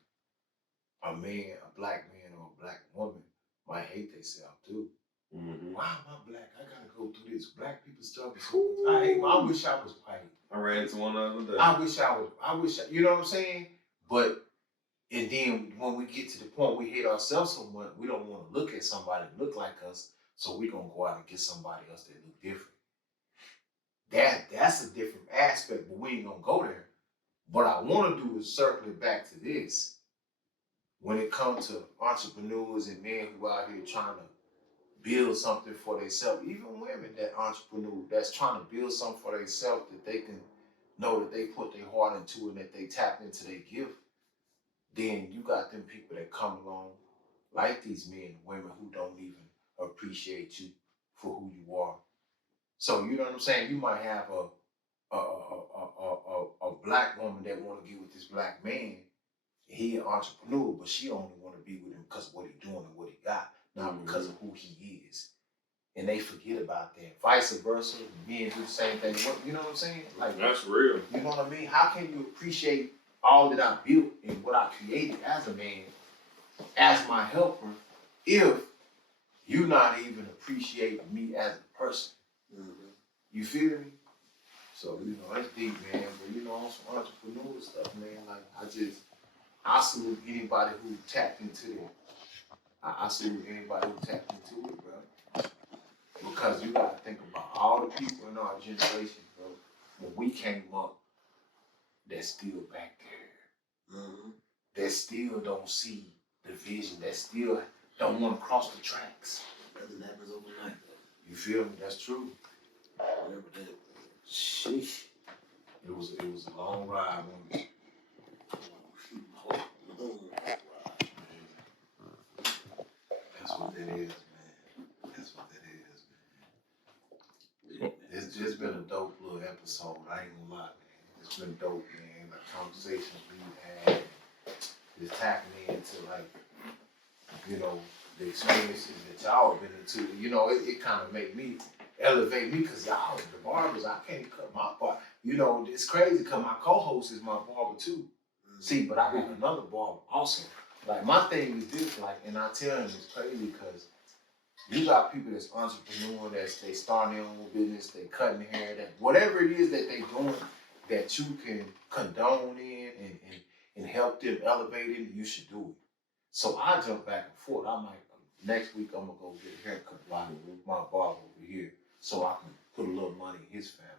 a man, a black man or a black woman might hate themselves too. Mm-hmm. Why am I black? I gotta go through this. Black people struggle so much. I wish I was white. I ran into one the other day. I wish you know what I'm saying? But and then when we get to the point we hate ourselves so much, we don't want to look at somebody that look like us. So we're going to go out and get somebody else that look different. That's a different aspect, but we ain't going to go there. What I want to do is circle it back to this. When it comes to entrepreneurs and men who out here trying to build something for themselves, even women that entrepreneur that's trying to build something for themselves that they can know that they put their heart into and that they tap into their gift, then you got them people that come along like these men and women who don't even appreciate you for who you are. So you know what I'm saying? You might have a black woman that want to get with this black man. He an entrepreneur, but she only want to be with him because of what he doing and what he got, not because of who he is. and they forget about that. Vice versa, men do the same thing. You know what I'm saying? Like, that's real. You know what I mean? How can you appreciate all that I built and what I created as a man, as my helper, if you not even appreciating me as a person? You feel me? So, you know, that's deep, man. But, you know, on some entrepreneur stuff, man, like, I salute anybody who tapped into that. I salute anybody who tapped into it, bro. Because you gotta think about all the people in our generation, bro, when we came up, that's still back there. That still don't see the vision, that still don't want to cross the tracks. Nothing happens overnight, though. You feel me? That's true. Whatever that. Sheesh. It was a long ride, wasn't it? That's what that is, man. That's what that is, man. It's just been a dope little episode. I ain't gonna lie, man. It's been dope, man. The conversations we've had, just tapping into, like, you know, the experiences that y'all been into. You know, it kind of made me elevate me, because y'all, the barbers, I can't cut my barber. You know, it's crazy because my co-host is my barber too. See, but I got another barber also. Like, my thing is this, like, and I tell him it's crazy because you got people that's entrepreneur, they starting their own business, they cutting hair, that whatever it is that they doing that you can condone in and help them elevate it, you should do it. So I jump back and forth. I'm like, next week I'm gonna go get a haircut by my barber over here, so I can put a little money in his family.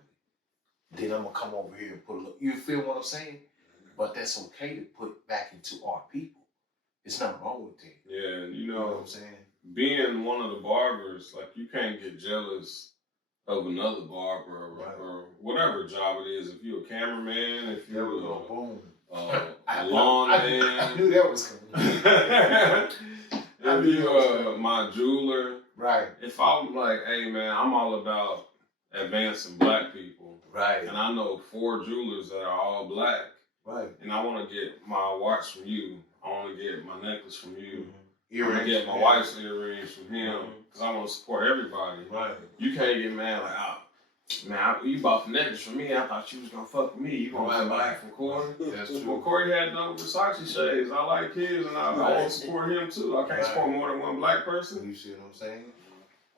Then I'm gonna come over here and put a little. You feel what I'm saying? But that's okay to put back into our people. It's nothing wrong with that. Yeah, You know what I'm saying? being one of the barbers, like, you can't get jealous of another barber or whatever job it is. If you're a cameraman, if There you're we go, boom. a lawn man, I knew that was coming. if you're my jeweler, Right. if I'm like, hey man, I'm all about advancing black people, Right. and I know 4 jewelers that are all black, Right. and I want to get my watch from you, I want to get my necklace from you, I want to Earrings. get my wife's earrings from him, because I want to support everybody. Right. You can't get mad like, oh, man, you bought the necklace from me. I thought you was gonna fuck with me. You gonna come back from Corey? That's Well, true. Corey had no Versace shades. I like his, and I want to support him too. I can't support more than one black person. You see what I'm saying?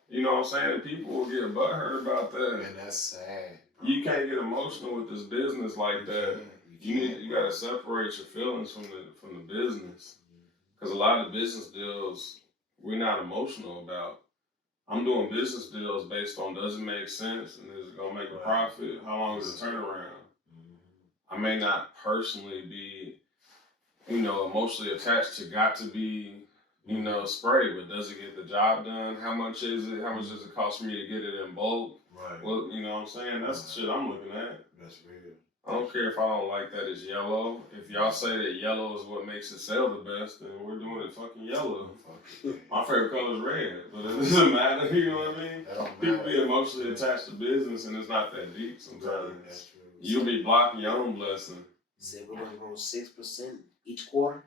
You know what I'm saying? People will get butthurt about that. And that's sad. You can't get emotional with this business like that. You gotta separate your feelings from the business, because a lot of business deals we're not emotional about. I'm doing business deals based on, does it make sense and is it gonna make a profit? How long is the turnaround? I may not personally be, emotionally attached to got to be, spray, but does it get the job done? How much is it? How much does it cost for me to get it in bulk? Right. Well, you know what I'm saying? That's the shit I'm looking at. That's real. I don't care if I don't like that it's yellow. If y'all say that yellow is what makes it sell the best, then we're doing it fucking yellow. My favorite color is red, but it doesn't matter, you know what I mean? People be emotionally attached to business, and it's not that deep sometimes. That's true. You'll be blocking your own blessing. Said we're gonna grow 6% each quarter.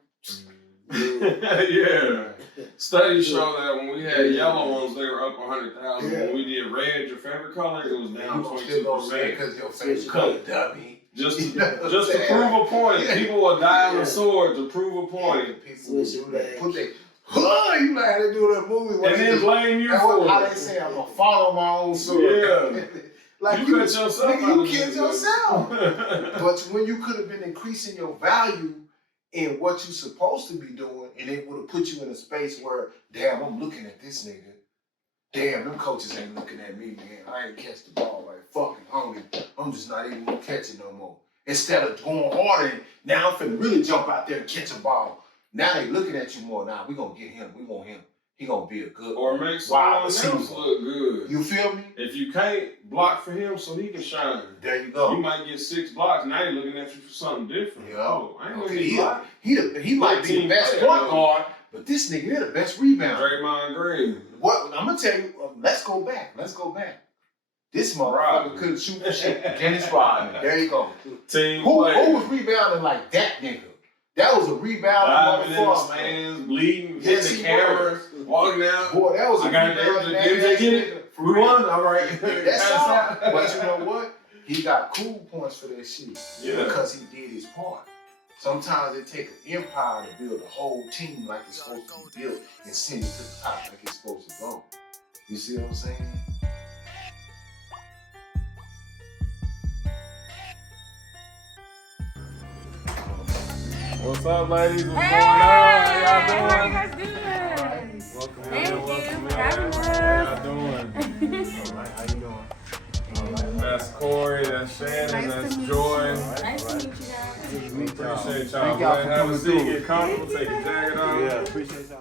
Yeah. Studies show that when we had yellow ones, they were up 100,000. When we did red, your favorite color, it was down 22%. Because your favorite color, dummy. Just to prove a point. People will die on the sword to prove a point. People will do that. Put their, you like how they do that movie. And then blame you for it. How they say, I'm going to follow my own sword. Yeah. Like you cut yourself out. You killed yourself. But when you could have been increasing your value in what you're supposed to be doing, and it would have put you in a space where, damn, I'm looking at this nigga. Damn, them coaches ain't looking at me, man. I ain't catch the ball right. Fucking hungry. I'm just not even gonna catch it no more. Instead of going harder, now I'm finna really jump out there and catch a ball. Now they looking at you more. Now we gonna get him. We want him. He gonna be a good or make someone else look good. You feel me? If you can't block for him so he can shine. There you go. You might get 6 blocks. Now he's looking at you for something different. Yeah. Oh, I ain't gonna Okay, block. He might be the best point guard, but this nigga here the best rebounder. Draymond Green. What I'm gonna tell you? Let's go back. This motherfucker couldn't shoot for shit. Dennis Rodman. There you go. Team Who was rebounding like that nigga? That was a rebounding motherfucker. In the stands, bleeding, hitting the camera, walking out. Boy, that was a rebounding ass nigga. We won, all right. That's all. But you know what? He got cool points for that shit. Yeah. Because he did his part. Sometimes it takes an empire to build a whole team like it's supposed to be built and send it to the top like it's supposed to go. You see what I'm saying? What's up, ladies? What's Hey! going on? How y'all doing? How you guys doing? Welcome Thank in, you welcome for in. having How us. y'all doing? Alright, how you doing? That's Corey, that's Shannon, Nice that's to meet Joy. you. Nice to meet you guys. We appreciate y'all. Thank y'all for Have a coming seat, through. get comfortable, take your jacket off. Yeah, appreciate y'all.